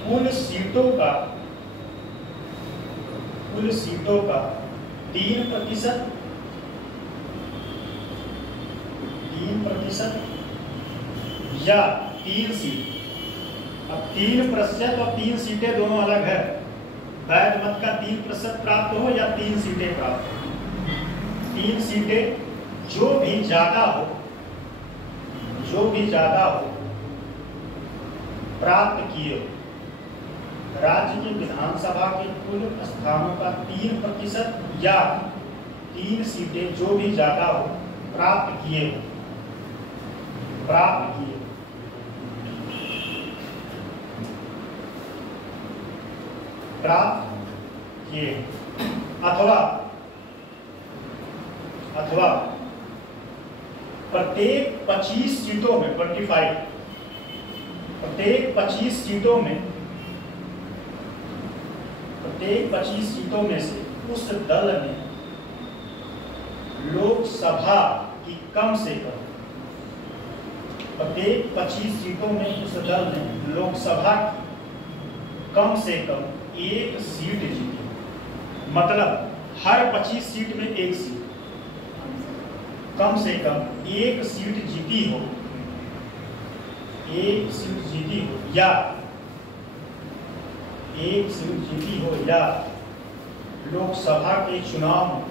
कुल सीटों का 3% या 3 सीट, अब 3% और 3 सीटें दोनों अलग है, वैध मत का 3% प्राप्त हो या 3 सीटें प्राप्त हो, 3 सीटें जो भी ज्यादा हो प्राप्त किए हो, राज्य की विधानसभा के कुल स्थानों का 3% या 3 सीटें जो भी ज्यादा हो प्राप्त किए हो, अथवा प्रत्येक 25 सीटों में 25, प्रत्येक 25 सीटों में से उस दल ने लोकसभा की कम से कम, प्रत्येक 25 सीटों में उस दल ने लोकसभा की कम से कम 1 सीट जीती, मतलब हर 25 सीट में 1 सीट, कम से कम 1 सीट जीती हो, 1 सीट जीती हो या 1 सीट जीती हो या लोकसभा के चुनाव में,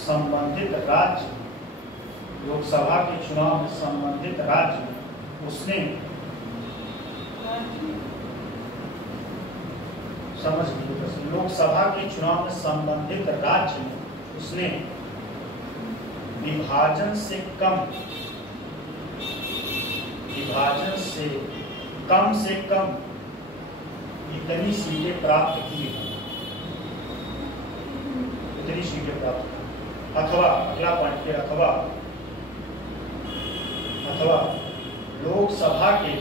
संबंधित राज्य, लोकसभा के चुनाव में संबंधित राज्य में उसने, समझ लीजिए, लोकसभा के चुनाव में संबंधित राज्य में उसने विभाजन से कम इतनी सीटें प्राप्त की, इतनी सीटें प्राप्त की। अथवा अगला पॉइंट के, अथवा लोकसभा के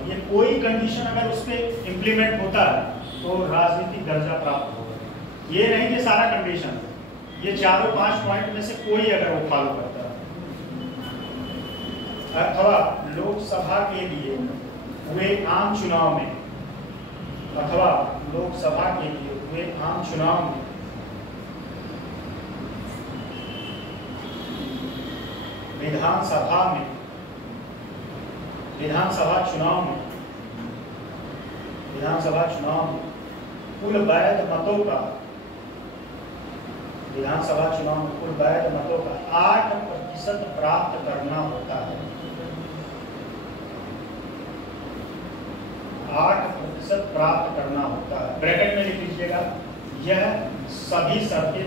लिए कोई कंडीशन अगर उस पर इम्प्लीमेंट होता है तो राजनीतिक दर्जा प्राप्त होगा। ये नहीं कि सारा कंडीशन, ये 4-5 पॉइंट में से कोई अगर वो फॉलो करता है, अथवा लोकसभा के लिए हुए आम चुनाव में, अथवा लोकसभा के लिए हुए आम चुनाव में विधानसभा चुनाव में कुल वैध मतों का 8% प्राप्त करना होता है, 8% प्राप्त करना होता है। ब्रैकेट में लिख लीजिएगा, यह सभी शर्तें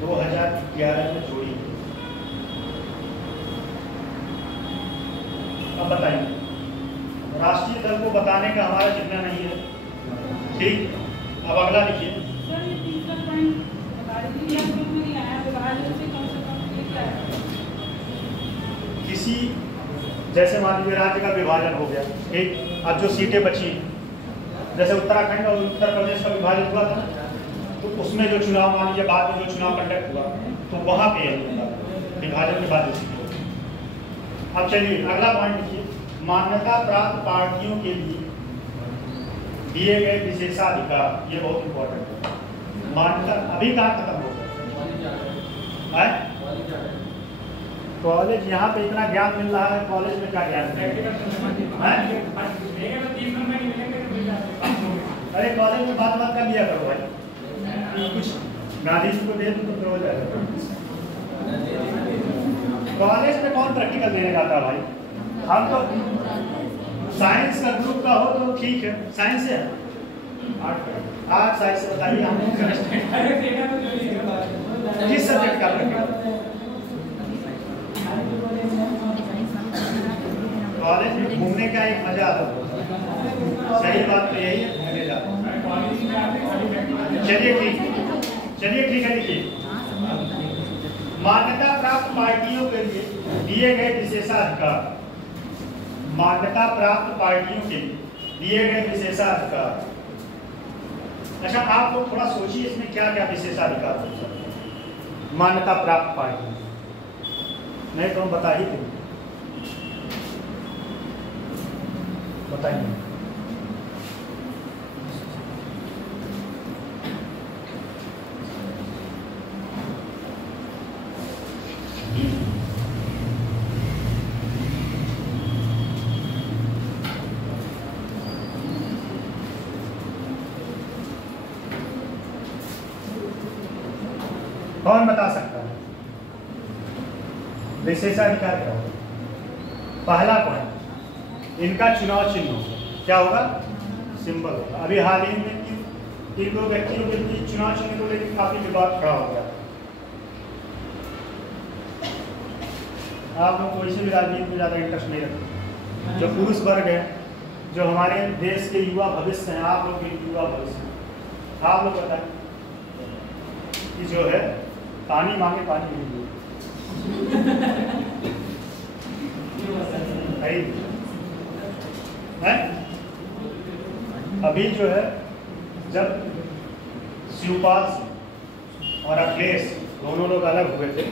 2011 में जोड़ी गई। अब बताइए, राष्ट्रीय दल को बताने का हमारा जितना नहीं है, ठीक। अब अगला लिखिए, सर ये तीसरा पॉइंट विभाजन से कम से कम ये क्या है? किसी, जैसे मान लीजिए राज्य का विभाजन हो गया, ठीक, अब जो सीटें बची, जैसे उत्तराखंड और उत्तर प्रदेश का विभाजन हुआ था, तो उसमें जो चुनाव, मान लीजिए बाद में जो चुनाव कंडक्ट हुआ, तो वहाँ पे विभाजन के बाद सीटें होगी। अब चलिए अगला पॉइंट लिखिए, मान्यता प्राप्त पार्टियों के लिए दिए गए विशेषाधिकार, ये बहुत इंपॉर्टेंट है। मान्यता अभी कहाँ खत्म हो गया? कॉलेज यहाँ पे इतना ज्ञान मिल रहा है, कॉलेज में क्या ज्ञान है? अरे कॉलेज में बात कर लिया करो भाई, कुछ गांधी जी को दे दो तो हो जाएगा। कॉलेज में कौन प्रैक्टिकल देने जाता है भाई? हम तो साइंस का ग्रुप का हो तो ठीक है, साइंस है, आर्ट साइंस से बताइए हम किस सब्जेक्ट का प्रैक्टिकल? कॉलेज में घूमने का एक मजा आता है, सही बात तो यही है, घूमने जाता। चलिए ठीक है, लिखिए, मान्यता प्राप्त पार्टियों के लिए दिए गए विशेषाधिकार, मान्यता प्राप्त पार्टियों के लिए दिए गए विशेषाधिकार। अच्छा आप लोग थोड़ा सोचिए इसमें क्या क्या विशेषाधिकार हो सकते हैं मान्यता प्राप्त पार्टी, नहीं तो हम बता ही देंगे, बताइए। कौन बता सकता है विशेषाधिकार क्या होगा? पहला पॉइंट, इनका चुनाव चिन्ह होगा, क्या होगा? सिंबल होगा। अभी हाल ही में इन दो व्यक्तियों के बीच चुनाव चिन्ह को लेकर काफी विवाद खड़ा हो गया। आप लोग को इसी भी राजनीति में ज्यादा इंटरेस्ट नहीं रखते, जो पुरुष वर्ग है, जो हमारे देश के युवा भविष्य हैं, आप लोग के युवा भविष्य, आप लोग बताएं कि जो है पानी मांगे पानी नहीं दिए, अभी जो है जब शिवपाल और अखिलेश दोनों लोग अलग हुए थे,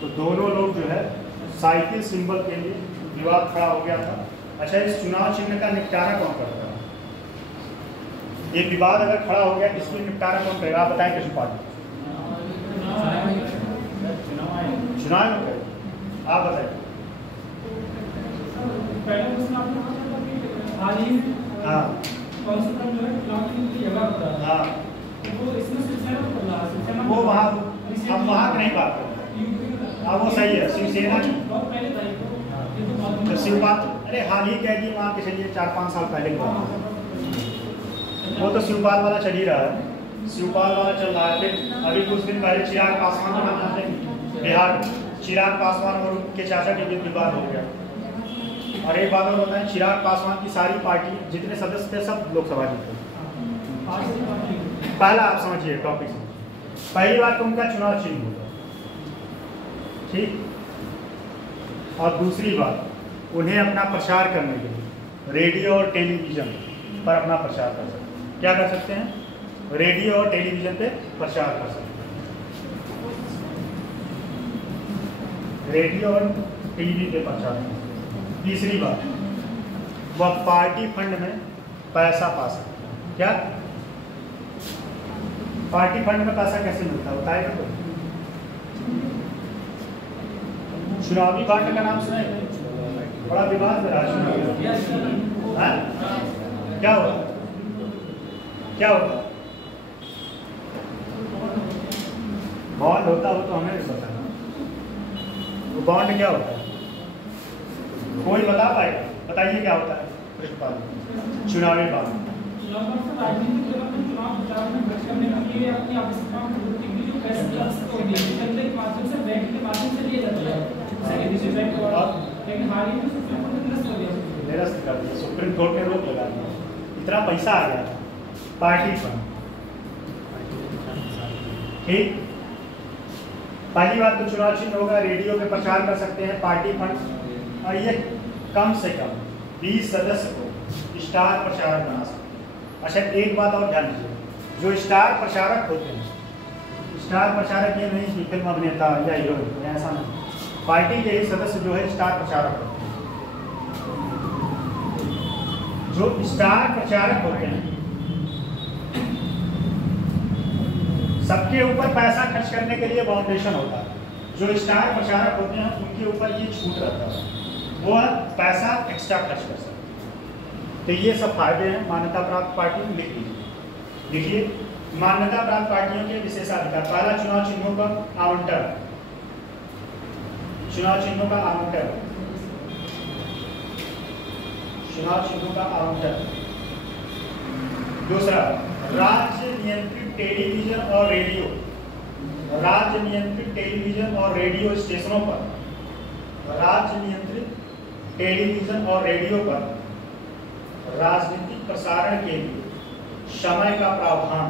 तो दोनों लोग जो है साइकिल सिंबल के लिए विवाद खड़ा हो गया था। अच्छा इस चुनाव चिन्ह का निपटारा कौन करता है? ये विवाद अगर खड़ा हो गया, इसमें निपटारा कौन करेगा? आप बताएं किस पार्टी? चुनाव में करें, आप बताइए। हाँ वो वहाँ हम वहाँ की नहीं बात करते, हाँ वो सही है। शिवसेना तो शिवपाल, अरे हाल ही कह दी वहाँ के चलिए 4-5 साल पहले की बात, वो तो शिवपाल वाला चल ही रहा है, शिवपाल वाला चल रहा है। फिर अभी कुछ दिन पहले चिराग पासवान का नाम जानते हैं, बिहार चिराग पासवान और उनके चाचा के बीच विवाद हो गया। और एक बात और बताएं, चिराग पासवान की सारी पार्टी जितने सदस्य थे सब लोकसभा जीते। पहला आप समझिए टॉपिक, पहली बात तो उनका चुनाव चिन्ह होगा, ठीक। और दूसरी बात, उन्हें अपना प्रचार करने के लिए रेडियो और टेलीविज़न पर अपना प्रचार कर सकते हैं। क्या कर सकते हैं? रेडियो और टेलीविज़न पे प्रचार कर सकते हैं, रेडियो और टीवी पे प्रचार। तीसरी बात, वह पार्टी फंड में पैसा पा सकते हैं। क्या पार्टी फंड में पैसा कैसे मिलता है बताएगा? तो चुनावी फंड का नाम सुना है, बड़ा विवाद में रहा। क्या होगा? क्या होगा? बॉन्ड होता हो तो हमें नहीं पता, वो बॉन्ड क्या होता है? कोई बता पाएगा? बताइए क्या होता है? चुनावी बॉन्ड निरस्त कर दिया, सुप्रीम कोर्ट ने रोक लगा दिया। इतना पैसा आ गया पार्टी फंड, ठीक। पहली बात तो चुनाव चिन्ह होगा, रेडियो पे प्रचार कर सकते हैं, पार्टी फंड और ये कम से कम 20 सदस्य को स्टार प्रचारक बना सकते हैं। अच्छा, एक बात और ध्यान दीजिए, जो स्टार प्रचारक होते हैं, स्टार प्रचारक ये नहीं कि फिल्म अभिनेता या हीरोइन, ऐसा नहीं, पार्टी के ही सदस्य जो है स्टार प्रचारक होते हैं। जो स्टार प्रचारक होते हैं सबके ऊपर पैसा खर्च करने के लिए बाउंडेशन होता है। जो स्टार प्रचारक होते हैं उनके ऊपर ये छूट रहता है, वो पैसा एक्स्ट्रा खर्च कर सकते हैं। तो ये सब फायदे हैं मान्यता प्राप्त पार्टी में। लिख लीजिए, देखिए मान्यता प्राप्त पार्टियों के विशेषाधिकार। पहला, चुनाव चिन्हों का आवंटन, चुनाव चिन्हों का आवंटन, चुनाव चिन्हों का आवंटन। दूसरा, राज्य नियंत्रित टेलीविजन और रेडियो, राज्य नियंत्रित टेलीविजन और रेडियो स्टेशनों पर, राज्य नियंत्रित टेलीविजन और रेडियो पर राजनीतिक प्रसारण के लिए समय का प्रावधान।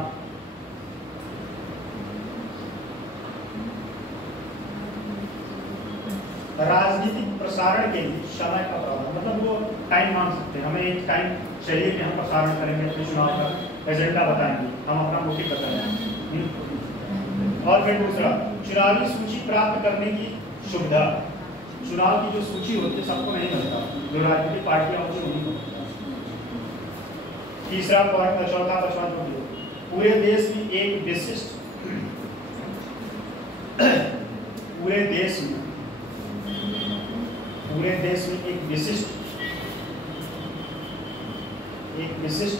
राजनीतिक प्रसारण के लिए समय का प्रावधान मतलब वो टाइम मांग सकते हैं, हमें एक टाइम चाहिए कि हम प्रसारण करेंगे, अपने चुनाव का एजेंडा बताएंगे, हम अपना मोटिव बताएंगे। और फिर दूसरा, चुनावी सूची प्राप्त करने की सुविधा। चुनाव की जो सूची होती है सबको नहीं मिलता, जो राजनीतिक पार्टियां होती है उन्हीं को मिलता है। तीसरा पॉइंट, चौथा 55, पूरे देश में एक विशिष्ट, पूरे देश में एक विशिष्ट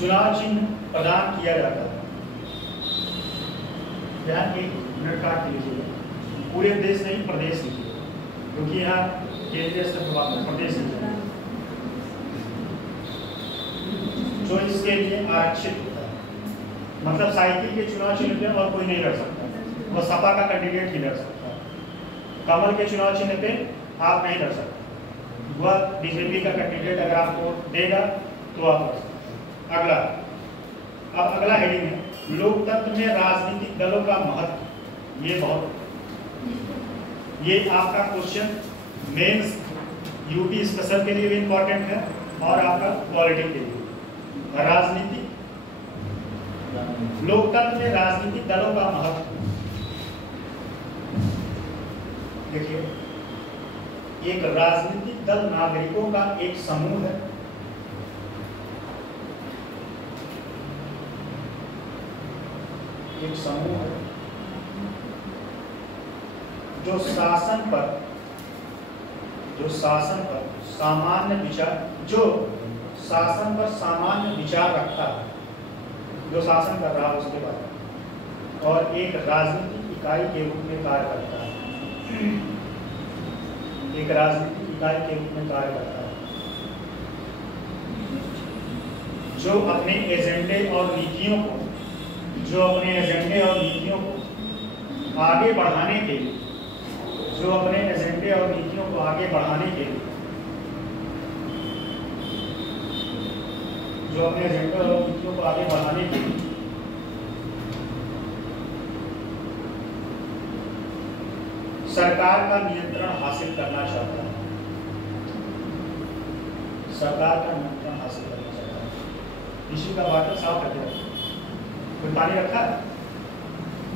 चुनाव चिन्ह प्रदान किया जाता है। ध्यान, एक मिनट काट लीजिए, पूरे देश नहीं प्रदेश लीजिए, क्योंकि यहाँ केंद्रीय स्तर पर बात है, प्रदेश लीजिए। जो इसके लिए आरक्षित होता है, मतलब साइकिल के चुनाव चिन्ह पे और कोई नहीं लड़ सकता, वो सपा का कैंडिडेट ही लड़ सकता है। कमल के चुनाव चिन्ह पे आप नहीं लड़ सकते, वह बीजेपी का कैंडिडेट अगर आपको देगा तो आप लड़ सकते। अगला, अब अगला हेडिंग है लोकतंत्र में राजनीतिक दलों का महत्व। ये बहुत, ये आपका क्वेश्चन मेंस यूपी स्पेशल के लिए भी इंपॉर्टेंट है और आपका पॉलिटिक्स के लिए। राजनीतिक, लोकतंत्र में राजनीतिक दलों का महत्व। देखिए, एक राजनीतिक दल नागरिकों का एक समूह है, एक समूह है जो शासन पर सामान्य विचार, जो शासन पर सामान्य विचार रखता है, जो शासन कर रहा है उसके बाद, और एक राजनीतिक इकाई के रूप में कार्य करता है, एक राजनीतिक इकाई के रूप में कार्य करता है, जो अपने एजेंडे और नीतियों को आगे बढ़ाने के लिए, जो अपने एजेंडे और नीतियों को आगे बढ़ाने के लिए, जो अपने एजेंडे और नीतियों को आगे बढ़ाने के लिए सरकार का नियंत्रण हासिल करना चाहता है, सरकार का नियंत्रण हासिल करना चाहता है। इसी का वाटर साफ रखे, कोई पानी रखा है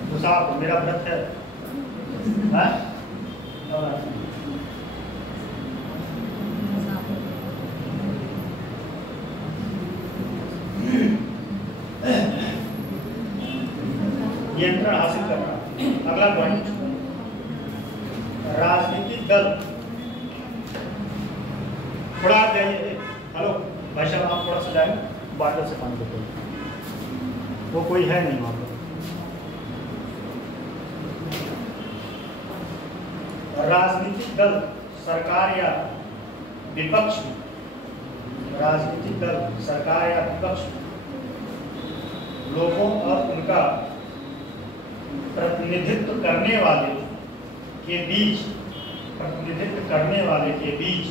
तो साफ, मेरा व्रत है, नियंत्रण हासिल करना। अगला पॉइंट, राजनीतिक दल। थोड़ा आप जाइए, हेलो भाई साहब, आप थोड़ा सा जाए, बाटल से पानी देते, वो कोई है नहीं वहाँ पर। राजनीतिक दल सरकार या विपक्ष में, राजनीतिक दल सरकार या विपक्ष में लोगों और उनका प्रतिनिधित्व करने वाले के बीच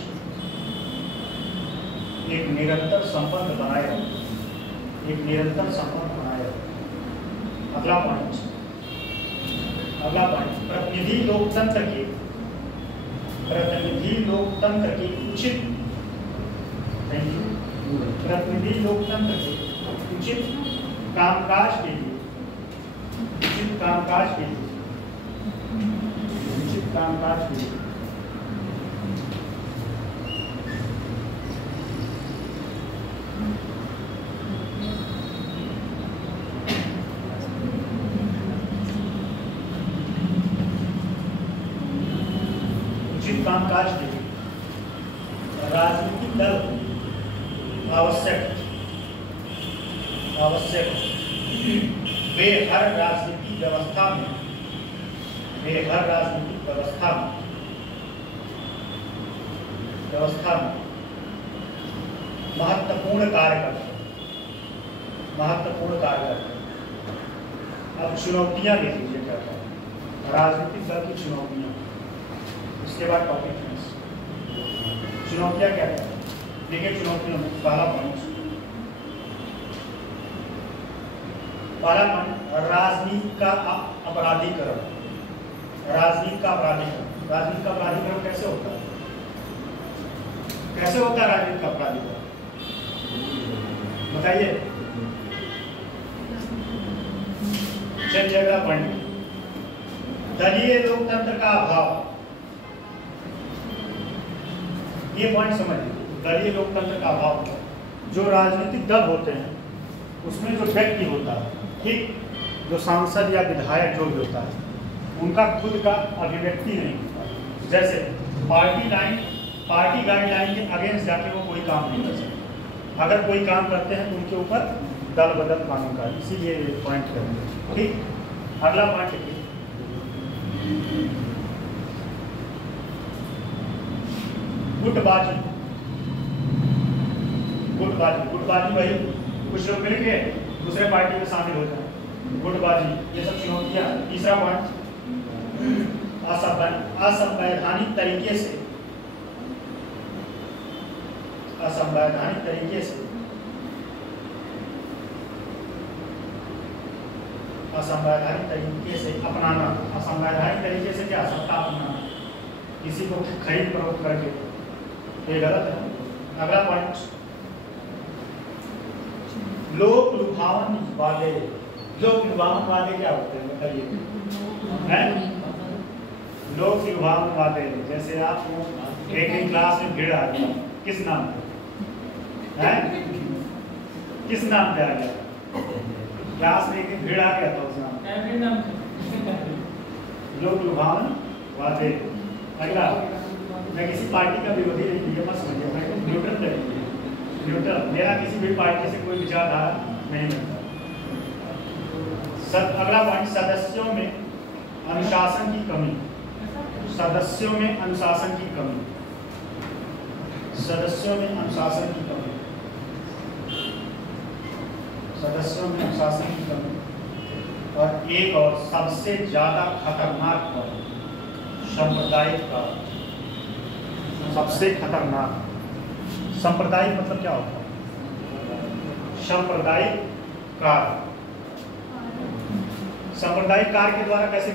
एक निरंतर संबंध बनाए रखें, एक निरंतर संबंध बनाए रखें। अगला पॉइंट, अगला पॉइंट, प्रतिनिधि लोकतंत्र की उचित प्रतिनिधि लोकतंत्र के उचित कामकाज के लिए राजनीतिक दल आवश्यक वे हर राजनीतिक व्यवस्था में महत्वपूर्ण कार्य करते हैं। अब चुनौतियां देख लीजिए क्या क्या राजनीतिक दल की चुनौतियां। इसके बाद टॉपिक चुनौतियां क्या है। देखिए चुनौतियों में पहला पॉइंट राजनीति का अपराधीकरण। राजनीति का अपराधीकरण कैसे होता है? राजनीति का अपराधीकरण बताइए। चलिए अगला पॉइंट, दलीय लोकतंत्र का अभाव। ये पॉइंट समझिए, दलीय लोकतंत्र का अभाव। जो राजनीतिक दल होते हैं उसमें जो व्यक्ति होता है, ठीक, जो सांसद या विधायक जो भी होता है, उनका खुद का अभिव्यक्ति नहीं होता। जैसे पार्टी गाइडलाइन के अगेंस्ट जाके वो कोई काम नहीं कर सकते। अगर कोई काम करते हैं तो उनके ऊपर दल बदल कानून का, इसीलिए पॉइंट करेंगे। ठीक, अगला पॉइंट देखिए, गुटबाजी वही कुछ लोग मिलके दूसरे पार्टी में शामिल हो जाए, गुटबाजी, ये सब चुनौतियां। तीसरा पॉइंट, असंवैधानिक तरीके से अपनाना। असंवैधानिक तरीके से क्या? सत्ता अपनाना, किसी को खरीद फरोख्त करके, ये गलत है। अगला पॉइंट, लोक लुभावन वादे क्या होते हैं बताइए? लोक लुभावन वादे, जैसे आप एक क्लास में भीड़ आ गया, किस नाम पे आ गया? क्लास में एक भीड़ आ गया था, उस नाम लोक लुभावन वादे। अगला, मैं किसी पार्टी का विरोधी नहीं, ये मत समझिए, मैं न्यूट्रल, मेरा किसी भी पार्टी से कोई विचारधारा नहीं बनता। अगला पॉइंट, सदस्यों में अनुशासन की कमी। और एक और सबसे ज्यादा खतरनाक पॉइंट, सांप्रदायिक का। सबसे खतरनाक, सांप्रदायिक मतलब क्या होता है? सांप्रदायिक कार्य के द्वारा कैसे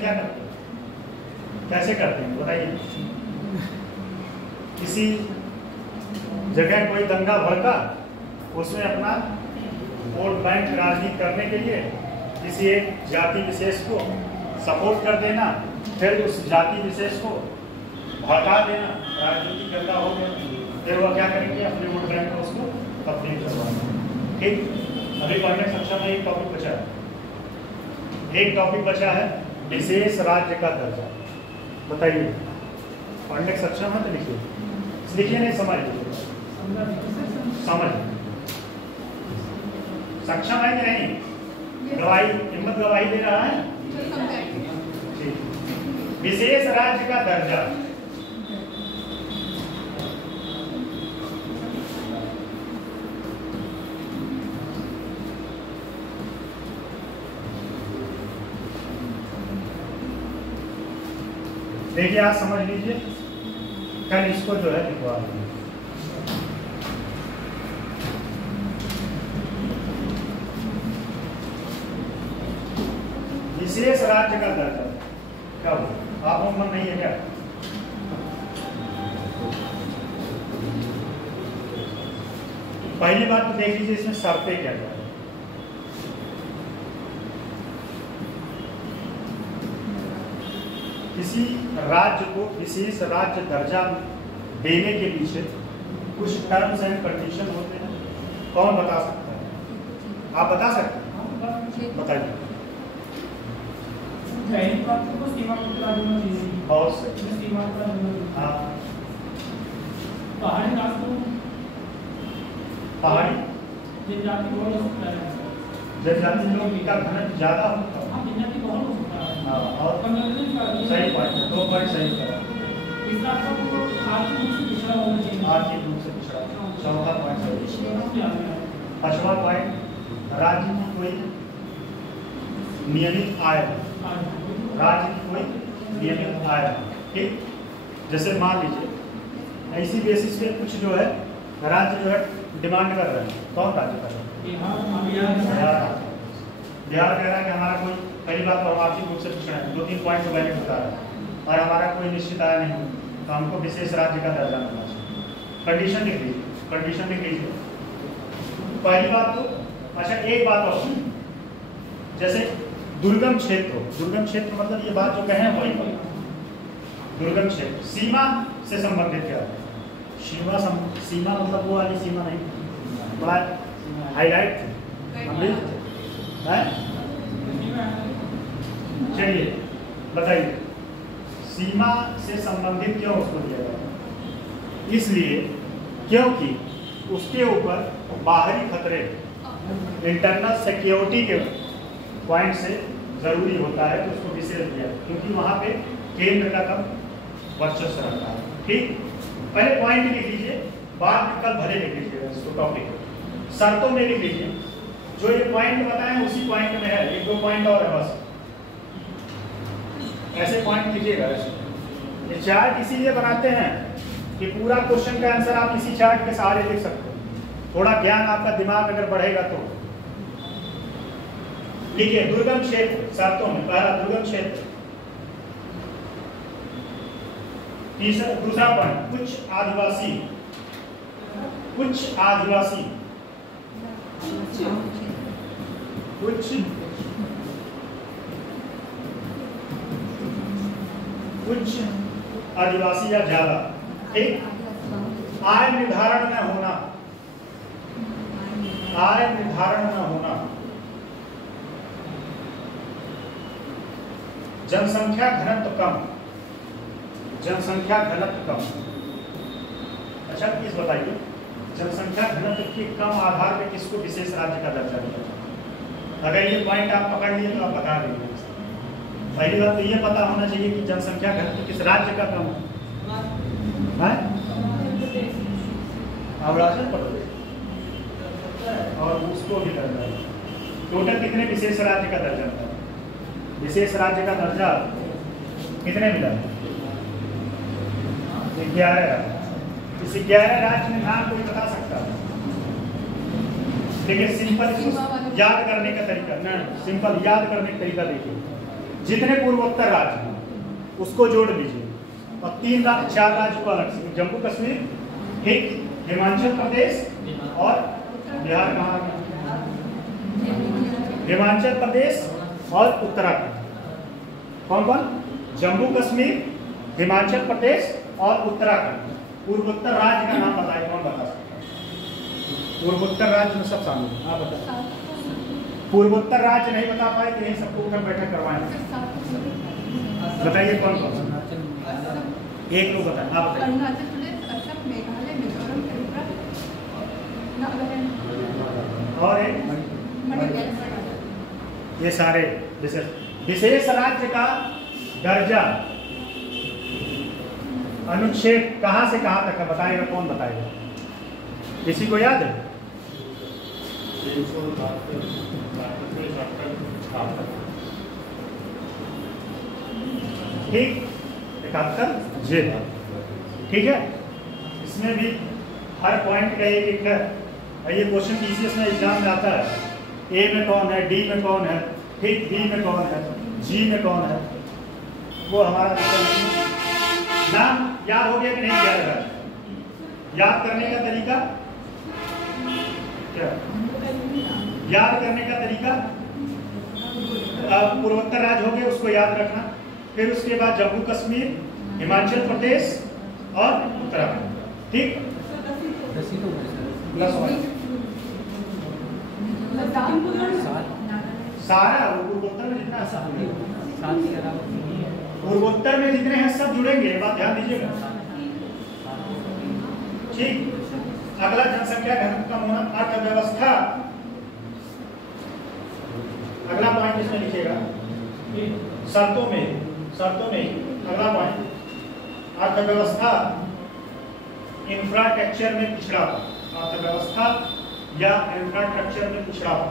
करते हैं बताइए? किसी जगह कोई दंगा भड़का, उसमें अपना वोट बैंक राजनीति करने के लिए किसी एक जाति विशेष को सपोर्ट कर देना, फिर उस जाति विशेष को भड़का देना, राजनीति गंदा हो गया, फिर वो क्या करेंगे? अपने वोट बैंक में उसको तब्दील करवाना। ठीक, अभी पढ़ने सक्षम में एक टॉपिक बचा है, विशेष राज्य का दर्जा। बताइए, पढ़ने सक्षम है तो लिखिए, नहीं समझ सक्षम है कि नहीं? हिम्मत गवाही दे रहा है। विशेष राज्य का दर्जा, देखिए आप समझ लीजिए, कल इसको जो है लिखवा देंगे। विशेष राज्य का दर्जा, क्या हुआ? आप होमवर्क नहीं है क्या? पहली बात तो देख लीजिए इसमें शर्तें क्या क्या है। किसी राज्य को विशेष राज्य दर्जा देने के पीछे कुछ टर्म्स एंड कंडीशन होते हैं। कौन बता सकता है? आप बता सकते हैं? बताइए। पहली बात तो सीमा को लागू होना चाहिए। बहुत सही। सीमा को लागू होना हाँ, चाहिए। पहाड़ी रास्तों पहाड़ी जनजाति बहुत हो सकता है। जनजाति लोगों का घनत्व ज्यादा होता है। हाँ, जनजाति बहुत हो सकता है। हाँ, और सही पॉइंट, 2 पॉइंट सही करा। तीसरा आपको आर्थिक रूप से पिछड़ा होना चाहिए। आर्थिक रूप से पिछड़ा। चौथा पॉइंट सही। हाँ, पांचवा पॉइंट, राज्य की कोई नियमित आय, राज्य की कोई नियमित आय। ठीक, जैसे मान लीजिए ऐसी बेसिस पे कुछ जो है राज्य जो है डिमांड कर रहे हैं। कौन राज्य कर रहे हैं? बिहार कह रहा है कि हमारा कोई, पहली बात तो हम आर्थिक रूप से पिछड़ा है, 2-3 पॉइंट तो वैलिड बता रहा है, और हमारा कोई निश्चित आय नहीं, तो हमको विशेष राज्य का दर्जा मिलना चाहिए। कंडीशन लिख लीजिए, कंडीशन लिख लीजिए। पहली बात तो, अच्छा एक बात और, जैसे दुर्गम क्षेत्र, दुर्गम क्षेत्र मतलब ये बात जो कहें वही दुर्गम क्षेत्र। सीमा से संबंधित क्या है? सीमा मतलब वो वाली सीमा नहीं, बड़ा हाईलाइट थी। चलिए बताइए, सीमा से संबंधित क्यों उसको दिया गया? इसलिए क्योंकि उसके ऊपर बाहरी खतरे, इंटरनल सिक्योरिटी के पॉइंट से जरूरी होता है, तो उसको विशेष दिया, क्योंकि वहां पे केंद्र का कम वर्चस्व रहता है। ठीक, पहले पॉइंट लिख लीजिए, बाद में कल भले लिख लीजिएगा इसको, टॉपिक शर्तों में लिख लीजिए। जो ये पॉइंट बताएं उसी पॉइंट में है, 1-2 पॉइंट और है बस, ऐसे पॉइंट लीजिएगा। ये चार्ट इसीलिए बनाते हैं कि पूरा क्वेश्चन का आंसर आप इसी चार्ट के सहारे लिख सकते हो। थोड़ा ज्ञान आपका दिमाग अगर बढ़ेगा तो। लिखिए दुर्गम क्षेत्र, शर्तों में पहला दुर्गम क्षेत्र। दूसरा पॉइंट, कुछ आदिवासी, कुछ आदिवासी, कुछ आदिवासी या ज्यादा। ठीक, आय निर्धारण न होना, आय निर्धारण न होना, जनसंख्या घनत्व कम, जनसंख्या घनत्व कम। अच्छा प्लीज बताइए, जनसंख्या घनत्व के कम आधार पर किसको विशेष राज्य का दर्जा दिया? अगर ये पॉइंट आप पकड़ लिए तो आप बता देंगे। पहली बात तो ये पता होना चाहिए कि जनसंख्या घनत्व किस राज्य का कम है? अरुणाचल प्रदेश, और उसको भी दर्जा है। टोटल कितने विशेष राज्य का दर्जा था? विशेष राज्य का दर्जा कितने मिला? 11। इस 11 राज्य में नाम कोई बता सकता है? लेकिन सिंपल याद करने का तरीका ना, सिंपल याद करने का तरीका देखिए, जितने पूर्वोत्तर राज्य हैं उसको जोड़ लीजिए, और 4 राज्य को अलग से, जम्मू कश्मीर, ठीक, हिमाचल प्रदेश और बिहार, कहाँ? हिमाचल प्रदेश और उत्तराखंड। कौन कौन? जम्मू कश्मीर, हिमाचल प्रदेश और उत्तराखंड। पूर्वोत्तर राज्य का नाम बताइए, कौन बता सकता है? पूर्वोत्तर राज्य में सब शामिल है, आप बताइए। पूर्वोत्तर राज्य नहीं बता पाए तो यही सबको ऊपर बैठक करवाएं। बताइए कौन कौन? एक लोग बताएं, आप बताइए। अरुणाचल प्रदेश, असम, मेघालय, मिजोरम, त्रिपुरा, नागालैंड और एक, ये सारे विशेष राज्य का दर्जा अनुच्छेद कहां से कहां तक है बताएगा? कौन बताएगा? किसी को याद है? ठीक, 71 जे। ठीक है, इसमें भी हर पॉइंट का एक है। ये क्वेश्चन टीसीएस में एग्जाम में आता है, ए में कौन है, डी में कौन है, ठीक, बी में कौन है, जी में कौन है, वो हमारा विषय नहीं है। नाम याद हो गया कि नहीं याद रहा? याद करने का तरीका क्या? याद करने का तरीका पूर्वोत्तर राज्य हो गए, उसको याद रखना। फिर उसके बाद जम्मू कश्मीर, हिमाचल प्रदेश और उत्तराखंड। ठीक, 10 ही तो है सर। सारा पूर्वोत्तर में जितना सात के अलावा नहीं है। पूर्वोत्तर में जितने हैं सब जुड़ेंगे, ये बात ध्यान दीजिएगा। ठीक, अगला जनसंख्या घनत्व कम होना, अर्थव्यवस्था। अगला पॉइंट इसमें लिखिएगा शर्तों में अगला पॉइंट अर्थव्यवस्था इंफ्रास्ट्रक्चर में पिछड़ापन। अर्थव्यवस्था या इंफ्रास्ट्रक्चर में पिछड़ापन।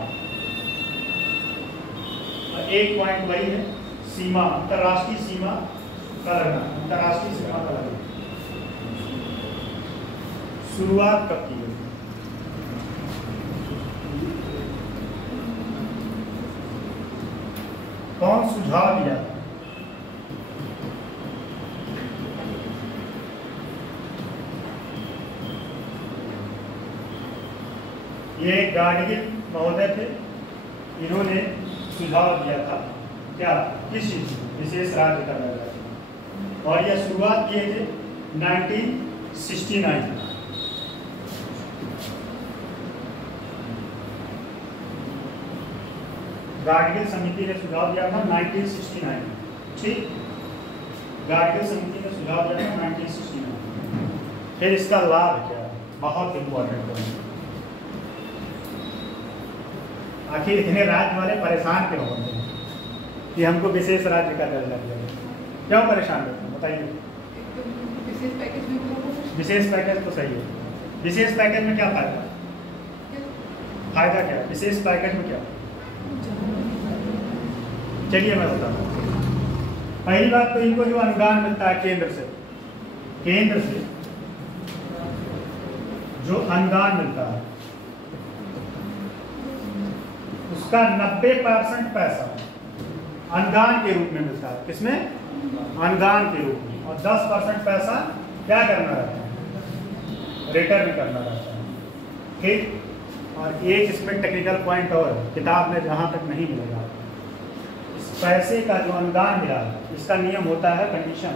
एक पॉइंट वही है सीमा, अंतर्राष्ट्रीय सीमा का लगना। अंतर्राष्ट्रीय सीमा का लगना शुरुआत कब की गई? कौन सुझाव दिया? ये गाडगिल महोदय थे, इन्होंने सुझाव दिया था। क्या? किस चीज? विशेष राज्य का दर्जा। और यह शुरुआत किए थे 1969। गाडगिल समिति ने सुझाव दिया था 1969। ठीक, गाडगिल समिति ने सुझाव दिया था 1969। फिर इसका लाभ क्या है? बहुत इंपॉर्टेंट है। आखिर इतने राज्य वाले परेशान क्यों होते हैं कि हमको विशेष राज्य का दर्जा दिया गया? क्यों परेशान होते हैं बताइए? विशेष पैकेज तो सही है। विशेष पैकेज में क्या फायदा? फायदा क्या है विशेष पैकेज में? क्या? चलिए मैं बताता हूँ। पहली बात तो इनको जो अनुदान मिलता है केंद्र से जो अनुदान मिलता है उसका 90% पैसा अनुदान के रूप में मिलता है। किसमें? अनुदान के रूप में। और 10% पैसा क्या करना रहता है? रिटर्न करना रहता है। ठीक, और एक इसमें टेक्निकल पॉइंट और किताब में जहाँ तक नहीं मिलेगा, इस पैसे का जो अनुदान मिला इसका नियम होता है, कंडीशन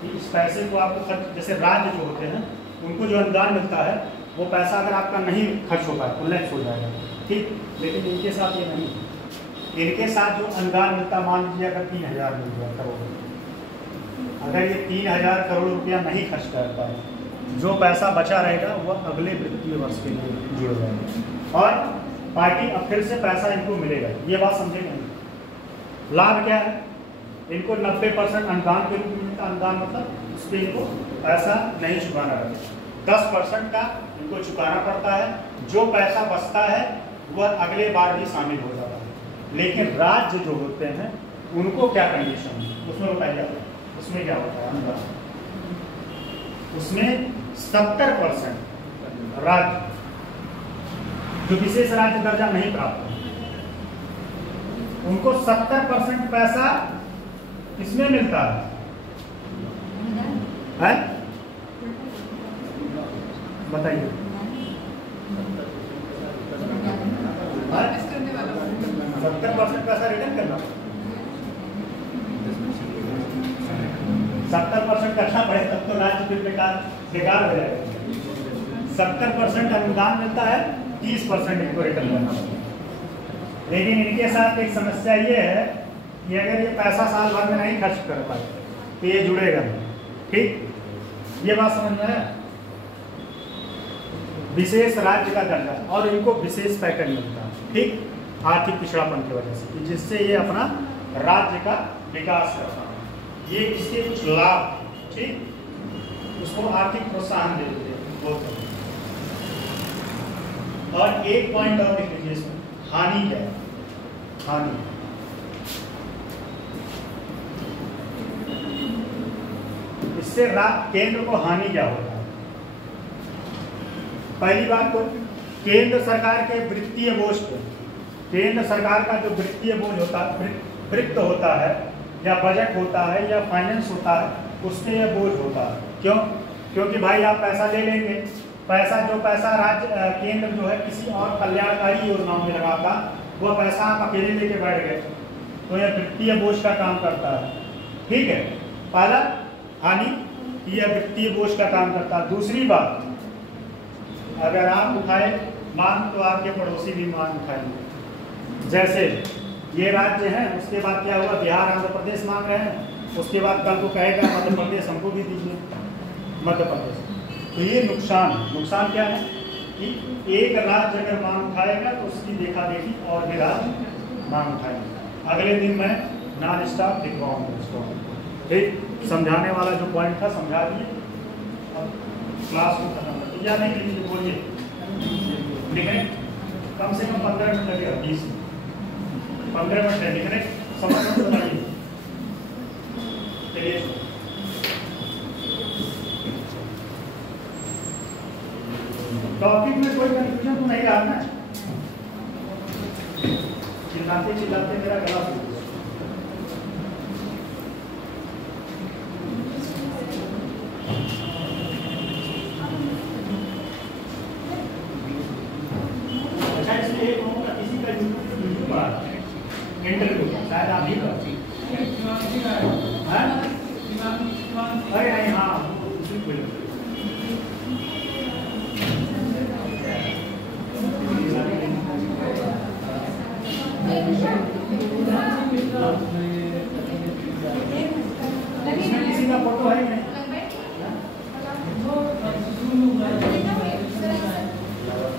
कि इस पैसे को आपको खर्च, जैसे राज्य जो होते हैं उनको जो अनुदान मिलता है वो पैसा अगर आपका नहीं खर्च हो पाए तो लैप्स हो जाएगा। ठीक, लेकिन इनके साथ ये नहीं। इनके साथ जो अनुदान मिलता, मान लीजिए अगर 3000 मिल गया करोड़, अगर ये 3000 करोड़ रुपया नहीं खर्च कर पाए, जो पैसा बचा रहेगा वह अगले वित्तीय वर्ष के लिए जुड़ जाएगा और पार्टी अब फिर से पैसा इनको मिलेगा। ये बात समझेंगे। लाभ क्या है? इनको 90% अनुदान के रूप में मिलता। अनुदान मतलब उसके इनको पैसा नहीं चुकाना रहता, 10% का इनको चुकाना पड़ता है। जो पैसा बचता है वह अगले बार भी शामिल हो जाता है। लेकिन राज्य जो होते हैं उनको क्या कंडीशन है उसमें बताइए? उसमें क्या होता है अनुदान? उसमें 70% राज्य जो विशेष राज्य दर्जा नहीं प्राप्त है उनको 70% पैसा किसमें मिलता है? बताइए। 70% पैसा रिटर्न करना, 70% करना पड़े तब तो राज्य फिर बेकार हो जाएगा। 70% अनुदान मिलता है, 30% इनको रिटर्न करना पड़ता है। लेकिन इनके साथ एक समस्या ये है कि अगर ये पैसा साल भर में नहीं खर्च कर पाए तो ये जुड़ेगा नहीं। ठीक, ये बात समझ में है? विशेष राज्य का दर्जा और इनको विशेष पैकेज मिलता है। ठीक, आर्थिक पिछड़ापन की वजह से, जिससे ये अपना राज्य का विकास करता है। ये इसके कुछ लाभ, ठीक, उसको आर्थिक प्रोत्साहन दे देते हैं। और एक पॉइंट और लिख लीजिए इसमें, हानि क्या है? हानि इससे केंद्र को हानि क्या होता है? पहली बात तो केंद्र सरकार के वित्तीय बोझ को, केंद्र सरकार का जो वित्तीय बोझ होता है, वित्त होता है, या बजट होता है या फाइनेंस होता है, उसके ये बोझ होता है। क्यों? क्योंकि भाई आप पैसा ले लेंगे, जो पैसा राज्य केंद्र जो है किसी और कल्याणकारी योजनाओं में लगाता, वह पैसा आप अकेले लेके बैठ गए, तो यह वित्तीय बोझ का काम करता है। ठीक है, पहला हानि, यह वित्तीय बोझ का काम करता है। दूसरी बात, अगर आप उठाए मांग तो आपके पड़ोसी भी मांग उठाएंगे। जैसे ये राज्य हैं, उसके बाद क्या हुआ, बिहार आंध्र प्रदेश मांग रहे हैं, उसके बाद कल को कहेगा मध्य प्रदेश हमको भी दीजिए, मध्य प्रदेश। तो ये नुकसान क्या है कि एक राज्य अगर मांग उठाएगा तो उसकी देखा देखी और भी राज्य मांग उठाएंगे। अगले दिन मैं नॉन स्टॉप लिखवाऊंगा इसको। ठीक, समझाने वाला जो पॉइंट था समझा दिए, अब क्लास को खत्म कर दिया। नहीं लिखिए, बोलिए, लिखने कम से कम 15 मिनट लगेगा, 15 मिनट है लिखने, समझ में बताइए। चलिए, टॉपिक में कोई कंफ्यूजन तो नहीं रहा ना? चिल्लाते चिल्लाते मेरा गला सूख गया। अच्छा, इसमें एक होगा किसी का यूट्यूब पर आता है इंटरव्यू, शायद आप ही का। अरे नहीं, हाँ उसी को किसी का फोटो है नहीं?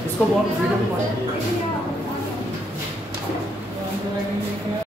इसको बहुत वीडियो